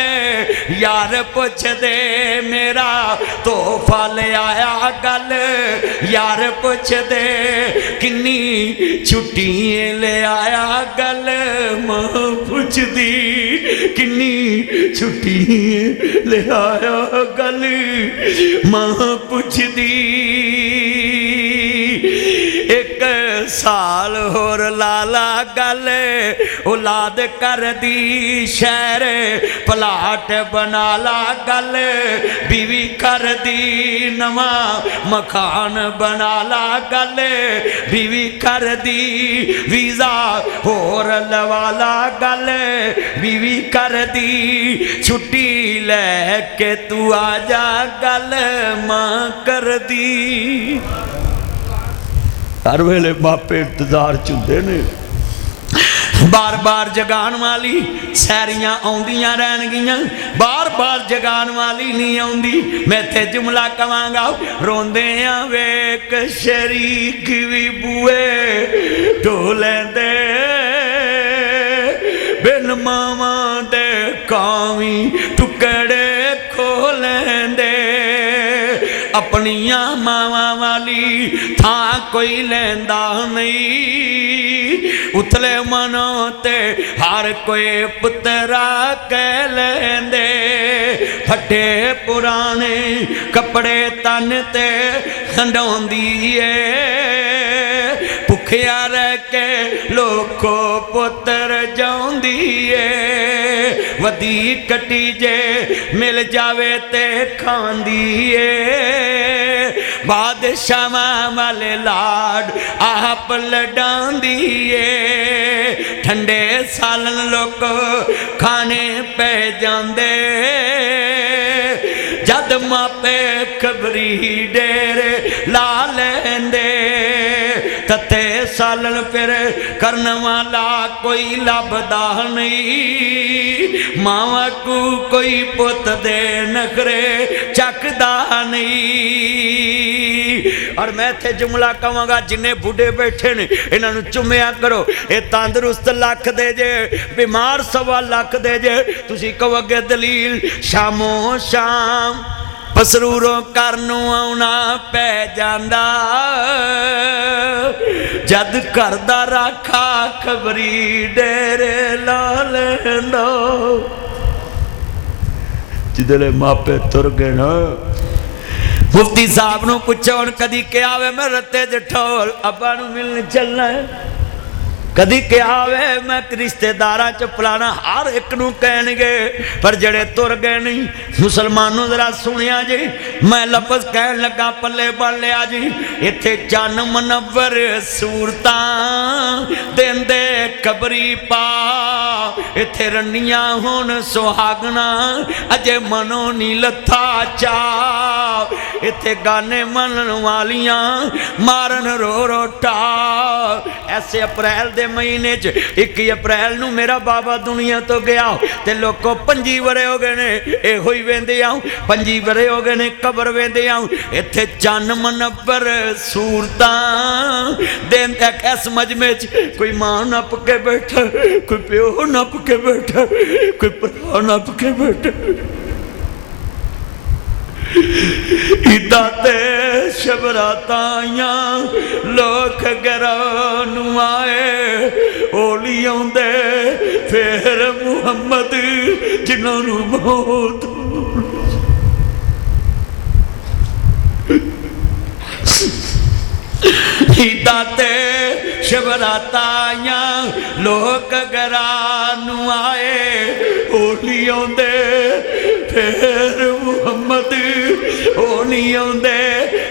یار پوچھ دے میرا تحفہ لے آیا گل یار پوچھ دے کنی چھٹی لے آیا گل ماں پوچھ دی کنی چھٹی لے آیا گل ماں پوچھ دی ایک سال ہور لالا گل اولاد کر دی شہر پلاٹ بنا لا گل بیوی کر دی نواں مکان بنا لا گل بیوی کر دی ویزا ہور لوالا گل بیوی کر دی چھٹی لے کے تو آجا گل ماں کر دی ہر ویلے باپے انتظار چندے نے بار بار جگان والی سیریاں آؤندیاں رہن گیاں بار بار جگان والی نہیں آؤندی میں تے جملہ کمانگا روندیاں ویک شریک وی بوئے ڈولیں دے بن ماما دے کامی ٹکڑے کھولیں دے اپنیاں ماما والی تھا کوئی لیندہ نہیں اتلے منوں تے ہر کوئی پترا کہہ لیندے پھٹے پرانے کپڑے تن تے کھنڈون دیئے پکھیا رہ کے لوکو پتر جاؤں دیئے ودی کٹی جے مل جاوے تے کھان دیئے بادشاہ والے لاڈ آپ لڈان دیئے ٹھنڈے سالن لوگ کھانے پہ جاندے جد ماں پہ کبری ڈیرے لا لیندے تتے سالن پھر کرن والا کوئی لبدا نہیں ماں کو کوئی پت دے نخرے چکدا نہیں اور میں تھے جملہ کہوں گا جنہیں بڑھے بیٹھے نے انہوں چمیا کرو اے تاندرست لکھ دے جے بیمار سوا لکھ دے جے تسی کہو گے دلیل شاموں شام پسروروں کرنوں آونا پہ جاندہ جد کردہ رکھا خبری ڈیرے لالندو جدلے ماں پہ تر گئے نا مفتی صاحب نو پچھو ان کدی کیا ہوئے میں رتے جٹھول ابا نو ملنے چلنا ہے کدی کیا ہوئے میں رشتہ دارہ چپلانا ہر ایک نو کہنگے پر جڑے تر گئے نہیں مسلمانوں ذرا سنیا جی میں لفظ کہن لگا پلے بڑھ لیا جی اتھے چان منور صورتاں دین دے قبری پا اتھے رنیاں ہون سہاگنا اجے منو نی لتھا چا اتھے گانے منن والیاں مارن رو روٹا ایسے اپریل دے مہینے 21 اپریل نو میرا بابا دنیا تو گیا تے لوگوں 5 ورے ہو گئے نے اے ہوئی ویندے آؤں 5 ورے ہو گئے نے قبر ویندے آؤں اتھے چان منور صورتاں دین ایک ایس مجمع کوئی ماں نپ کے بیٹھا کوئی پیو نپ کے بیٹھا کوئی پرا نپ کے بیٹھا اداتے شبراتائیاں لوک گرانو آئے اولیوں دے پھر محمد جنہوں نو موت اداتے شبراتائیاں لوک گرانو آئے اولیوں دے پھر محمد اولیوں دے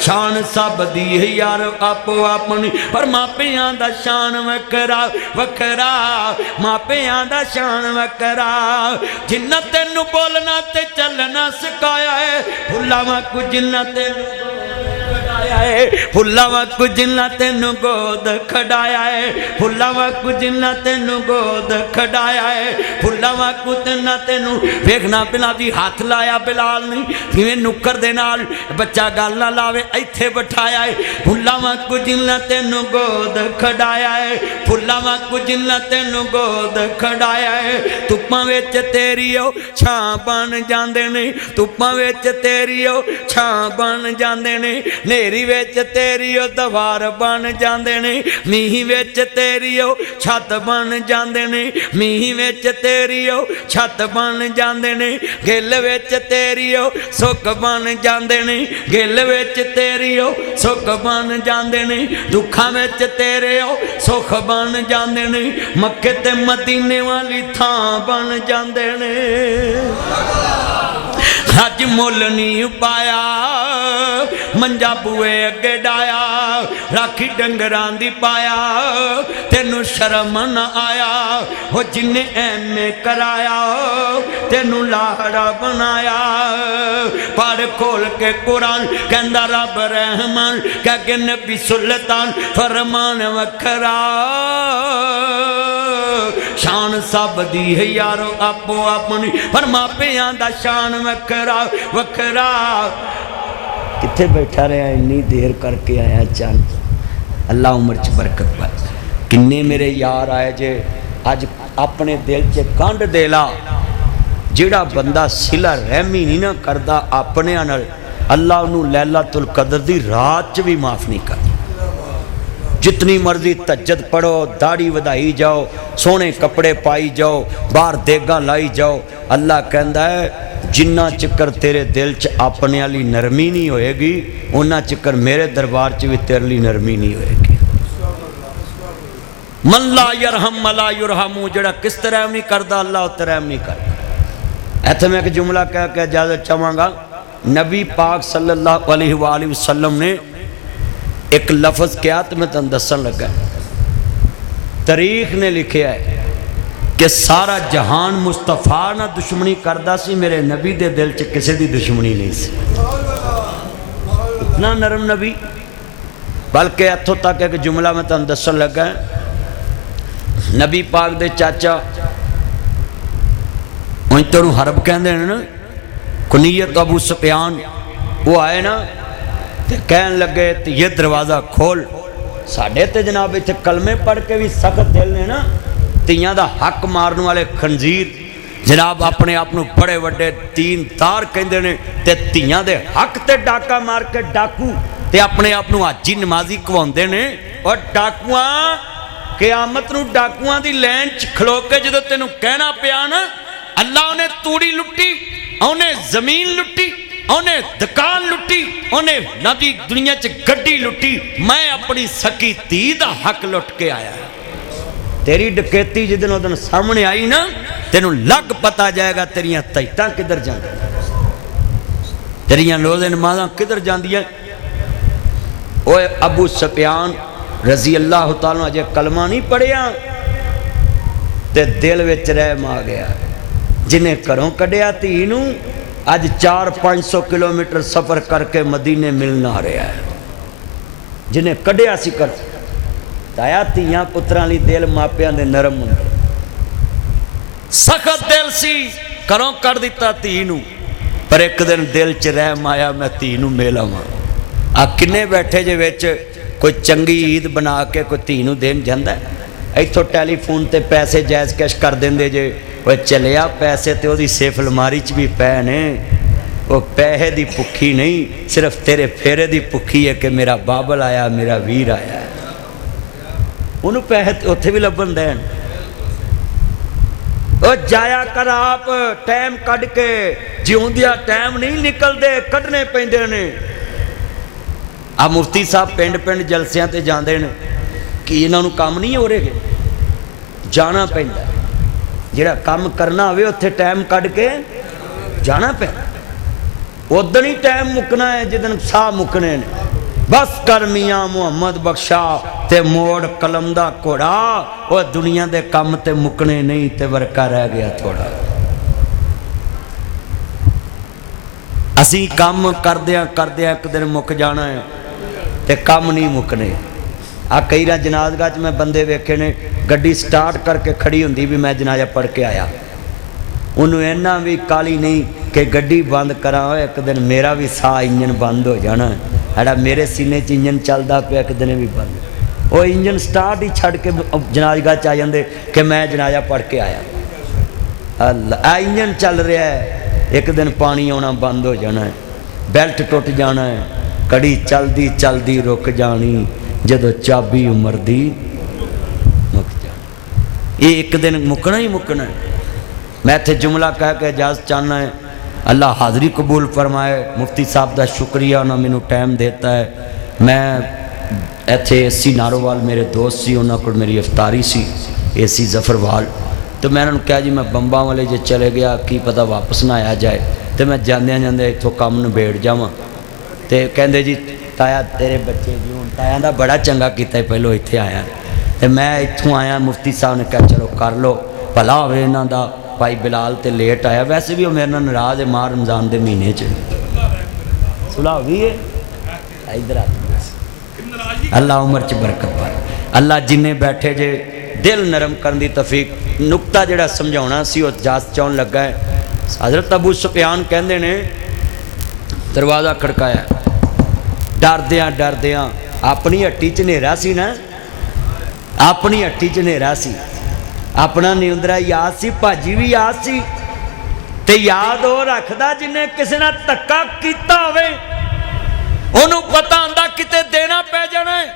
شان سب دی ہے یار آپ اپنی پر ماپیاں دا شان وکھرا وکھرا ماپیاں دا شان وکھرا جنہ تینوں بولنا تے چلنا سکھایا ہے بھلاواں کو جنہ تینوں بھلاواں کو جنہ تینوں گود کھڑایا ہے بھلاواں کو جنہ تینوں گود کھڑایا ہے بھلاواں کو جنہ تینوں ویکھنا بلا بھی ہاتھ لایا بلال نہیں کیویں نکر دے نال بچہ گل نہ لاوے ایتھے بٹھایا ہے بھلاواں کو جنہ تینوں گود کھڑایا ہے بھلاواں کو جنہ تینوں گود کھڑایا ہے تپاں وچ تیری او چھاں بن جاندے نے تپاں وچ تیری او چھاں بن جاندے نے نیری ویچ تیری او دوار بن جاندے نے میہ ویچ تیری او چھت بن جاندے نے میہ ویچ تیری او چھت بن جاندے نے گل ویچ تیری او سکھ بن جاندے نے گل ویچ تیری او سکھ بن جاندے نے دکھاں ویچ تیرے او سکھ بن جاندے نے مکے تے مدینے والی تھاں بن جاندے نے حج مول نہیں پایا منجا بوئے اگے ڈایا راکھی ڈنگران دی پایا تینوں شرم نہ آیا ہو جنہیں ایمے کرایا تینوں لاڑا بنایا پاڑ کھول کے قرآن کہندہ رب رحمان کہہ کے نبی سلطان فرمان وکھرا شان سب دی ہے یارو اپو اپنی پر ماپیاں دا شان وکھرا وکھرا کتھے بیٹھا رہا انی دیر کر کے آیا چاند اللہ عمر چ برکت پائے کنے میرے یار آئے جے آج اپنے دل چے کانڈ دیلا جیڑا بندہ صلہ رحمی نہیں نہ کردہ اپنے انل اللہ انہوں لیلۃ القدر دی رات چ بھی معاف نہیں کر جتنی مرضی تہجد پڑھو داڑھی ودائی جاؤ سونے کپڑے پائی جاؤ باہر دیگاں لائی جاؤ اللہ کہندا ہے جنہ چکر تیرے دل چ اپنے علی نرمی نہیں ہوئے گی انہ چکر میرے دربار چ بھی تیرے لی نرمی نہیں ہوئے گی من لا یرحم ملا یرحمو جڑا کس طرح نہیں کردہ اللہ اس طرح نہیں کردہ ایتھے میں ایک جملہ کہہ کے اجازت چاہوں گا نبی پاک صلی اللہ علیہ وآلہ وسلم نے ایک لفظ کیا تو میں تندسن لگا تاریخ نے لکھیا ہے کہ سارا جہان مصطفیٰ نہ دشمنی کردہ سی میرے نبی دے دل چ کسی دی دشمنی نہیں سی اتنا نرم نبی بلکہ اتھو تک ایک جملہ میں تندسن لگا ہے نبی پاک دے چاچا ان تروں حرب کہندے ہیں نا کنیت ابو سفیان وہ آئے نا کہن لگے یہ دروازہ کھول ساڑھے تے جناب اتھے کلمے پڑھ کے بھی سخت دل نے نا تیاں دا حق مارن والے خنزیر جناب اپنے اپنوں بڑے وڈے تین تار کہندے نے تے تیاں دے حق تے ڈاکہ مار کے ڈاکو تے اپنے اپنوں حجی نمازی کواندے نے اور ڈاکواں قیامت نو ڈاکواں دی لین کھلو کے جدو تینوں کہنا پیا نا اللہ انہیں توڑی لٹی انہیں زمین لٹی انہیں دکان لٹی انہیں نبی دنیا چ گڈی لٹی میں اپنی سکی تی دا حق لٹ کے آیا تیری ڈکیتی جدن ادن سامنے آئی نا تینوں لگ پتا جائے گا تیریاں تیتاں کدھر جان تیریاں روزے نمازاں کدھر جان دیا اوہ ابو سفیان رضی اللہ تعالیٰ اجے کلمہ نہیں پڑھیا تے دل وچ رحم آ گیا جنہیں کروں کڈیا تینوں آج 400-500 کلومیٹر سفر کر کے مدینے ملنا رہا ہے جنہیں کڈیا سی کر تایا تیاں پتران لی دل ماپیاں دے نرم ہوں سخت دل سی کروں کر دیتا تینوں پر ایک دن دل چ رحم آیا میں تینوں میلا ہوں کنے بیٹھے جے ویچ کوئی چنگی عید بنا کے کوئی تینوں دین جاندہ ہے ایتھو ٹیلی فون تے پیسے جائز کیش کر دیں دے جے وہ چلیا پیسے تے وہ دی سیف الماری چ بھی پینے وہ پیہے دی پکھی نہیں صرف تیرے پھیرے دی پکھی ہے کہ میرا بابل آیا میرا ویر آیا ہے انہوں پیہے اتھے بھی لبن دین وہ جایا کر آپ ٹائم کڑ کے جیون دیا ٹائم نہیں نکل دے کڑنے پہندے نے آپ مفتی صاحب پینڈ پینڈ جلسیاں تے جاندے نے کہ انہوں نے کام نہیں ہو رہے گے جانا پہندہ جڑا کام کرنا ہوئے اتھے ٹائم کڑ کے جانا پہندہ ادھن ہی ٹائم مکنا ہے جدن ساہ مکنے نے بس کر میاں محمد بخشا تے موڑ قلم دا کوڑا، وہ دنیا دے کم تے مکنے نہیں تے ورکا رہ گیا تھوڑا۔ اسی کام کردیاں ایک دن مک جانا ہے تے کام نہیں مکنے۔ کئی راہ جنازگاہ میں بندے ویکھے نے گڈی سٹارٹ کر کے کھڑی ہوندی بھی میں جنازہ پڑھ کے آیا، انہوں اینا بھی کالی نہیں کہ گڈی بند کرا ہوئے ایک دن میرا بھی سا انجن بند ہو جانا ہے، ایڈا میرے سینے چ انجن چلدا پہ ایک دن بھی بند، وہ انجن سٹارٹ ہی چھڑ کے جنازگاہ چ آ جاندے کہ میں جنازہ پڑھ کے آیا۔ اللہ انجن چل رہا ہے، ایک دن پانی آنا بند ہو جانا ہے، بیلٹ ٹوٹ جانا ہے، کڑی چلدی چلدی رک جانی، جدو چابی عمر دی مک جانی، یہ ایک دن مکنا ہی مکنا ہے۔ میں تھے جملہ کہہ کے اجازت چاہنا ہے، اللہ حاضری قبول فرمائے۔ مفتی صاحب دا شکریہ، انہوں نے مینوں ٹائم دیتا ہے۔ میں ایتھے اے نارووال میرے دوست سی، انہوں کو میری افطاری سی اے ظفروال، تو میں انہوں نے کہا جی میں بمباں والے جے چلے گیا کی پتہ واپس نہ آیا جائے، تو میں جاندے جاندے اتھوں کام نبیڑ جاواں، تو کہندے جی تایا تیرے بچے جی ہوں تایا دا بڑا چنگا کیتا ہے پہلو اتھے آیا، تو میں اتھوں آیا، مفتی صاحب نے کہا چلو کر لو بھلا ہوئے انہاں دا، بھائی بلال تے لیٹ آیا، ویسے بھی وہ میرے نال ناراض ہے، ماہ رمضان دے مہینے چ صلح ہوئی ہے، ادھر اللہ عمر چ برکت پائے۔ اللہ جنہیں بیٹھے جے دل نرم کرن دی توفیق، نقطہ جڑا سمجھاونا سی وہ جاست چون لگا ہے۔ حضرت ابو سفیان کہندے نے دروازہ کھڑکایا، ڈردیاں اپنی ہٹی چ نیرا سی نا، اپنی ہٹی چ نیرا سی، اپنا نیندرا یاد سی، بھاجی بھی یاد سی، تے یاد وہ رکھدا جنہیں کسی نے دھکا کیتا ہوئے، انہوں پتہ آندا کتے دینا پہ جانا ہے۔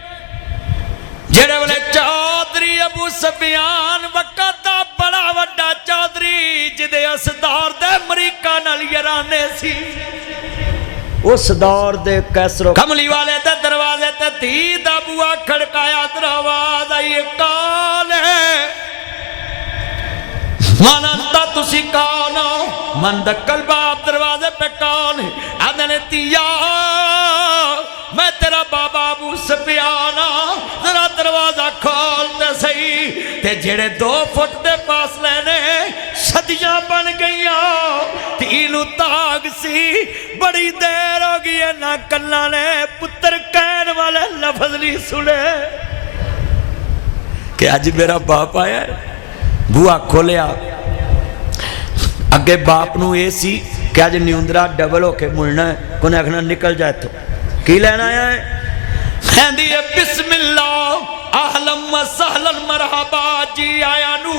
جڑے والے چودھری ابو سفیان وقت دا بڑا وڈا چودھری جدے اسدار دے امریکہ نال یرانے سی، اس دور دے کیسرو کملی والے دے دروازے تے دھی دا بوا کھڑکایا، دروازہ یہ کال ہے، مانتا تسی کون ہو، من دکل باب دروازے پہ کون ہے، آدھنے تیا میں تیرا بابا ابو سفیان ذرا دروازہ کھولتے سہی، تے جڑے 2 فٹ دے پاس لینے صدیاں بن گئیاں، تیلو تاگ سی، بڑی دیر ہو گئی ہے نہ کلہ نے پتر کہن والے لفظ نہیں سنے کہ آج میرا باپ آیا ہے۔ بوا کھولیا، اگے باپ نو اے سی کہ آج نیوندرا ڈبل ہو کے ملنا ہے، کونے اکھنا نکل جائے تو کی لینا ہے، کہندی ہے بسم اللہ اہلم و سہلن مرحبا جی آیا نو،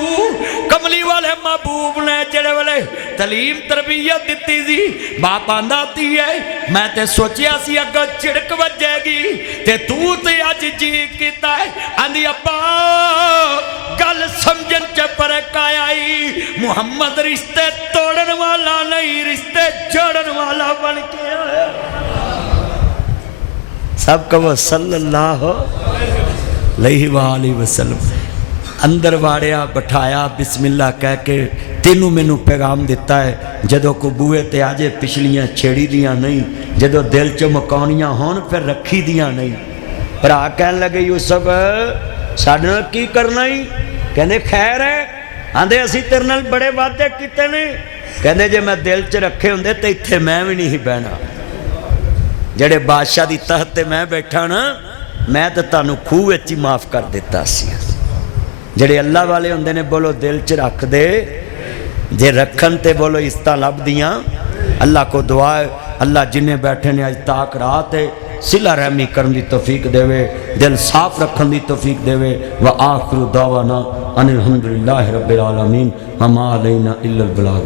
کملی والے محبوب نے جڑے والے تعلیم تربیت دیتی تھی، باپ آندہ تی ہے میں تے سوچیا سی اگر چڑک وجے گی تے تو تے آج جی کیتا ہے، آندھی ابا گل سمجھن چے پرک آئی، محمد رشتے توڑن والا نہیں رشتے جوڑن والا بن کے آیا۔ سب کا وہ صلی اللہ علیہ وآلہ وسلم اندر واڑیا بٹھایا، بسم اللہ کہہ کے تینوں میں نو پیغام دیتا ہے، جدو کو بوئے تے آجے پچھلیاں چھیڑی دیاں نہیں، جدو دل چو مکانیاں ہون پھر رکھی دیاں نہیں۔ پر آکہن لگے یوسف ساڑھنا کی کرنا ہی، کہنے خیر ہے، آندھے اسی ترنل بڑے وعدے کیتے نہیں، کہنے جے میں دل چ رکھے ہوندے تے اتھے میں بھی نہیں بہنا، جڑے بادشاہ دی تحت تے میں بیٹھا نا، میں تے تانوں کھوہ اچھی معاف کر دیتا سی۔ جڑے اللہ والے ہوندے نے بولو دل چ رکھ دے، جے رکھن تے بولو استا لب دیاں، اللہ کو دعا ہے اللہ جنہیں بیٹھے نے آج تاک رات ہے صلہ رحمی کرن دی توفیق دے وے، دل صاف رکھن دی توفیق دے وے، وآخر دعوانا ان الحمدللہ رب العالمین وما علینا الا البلاغ۔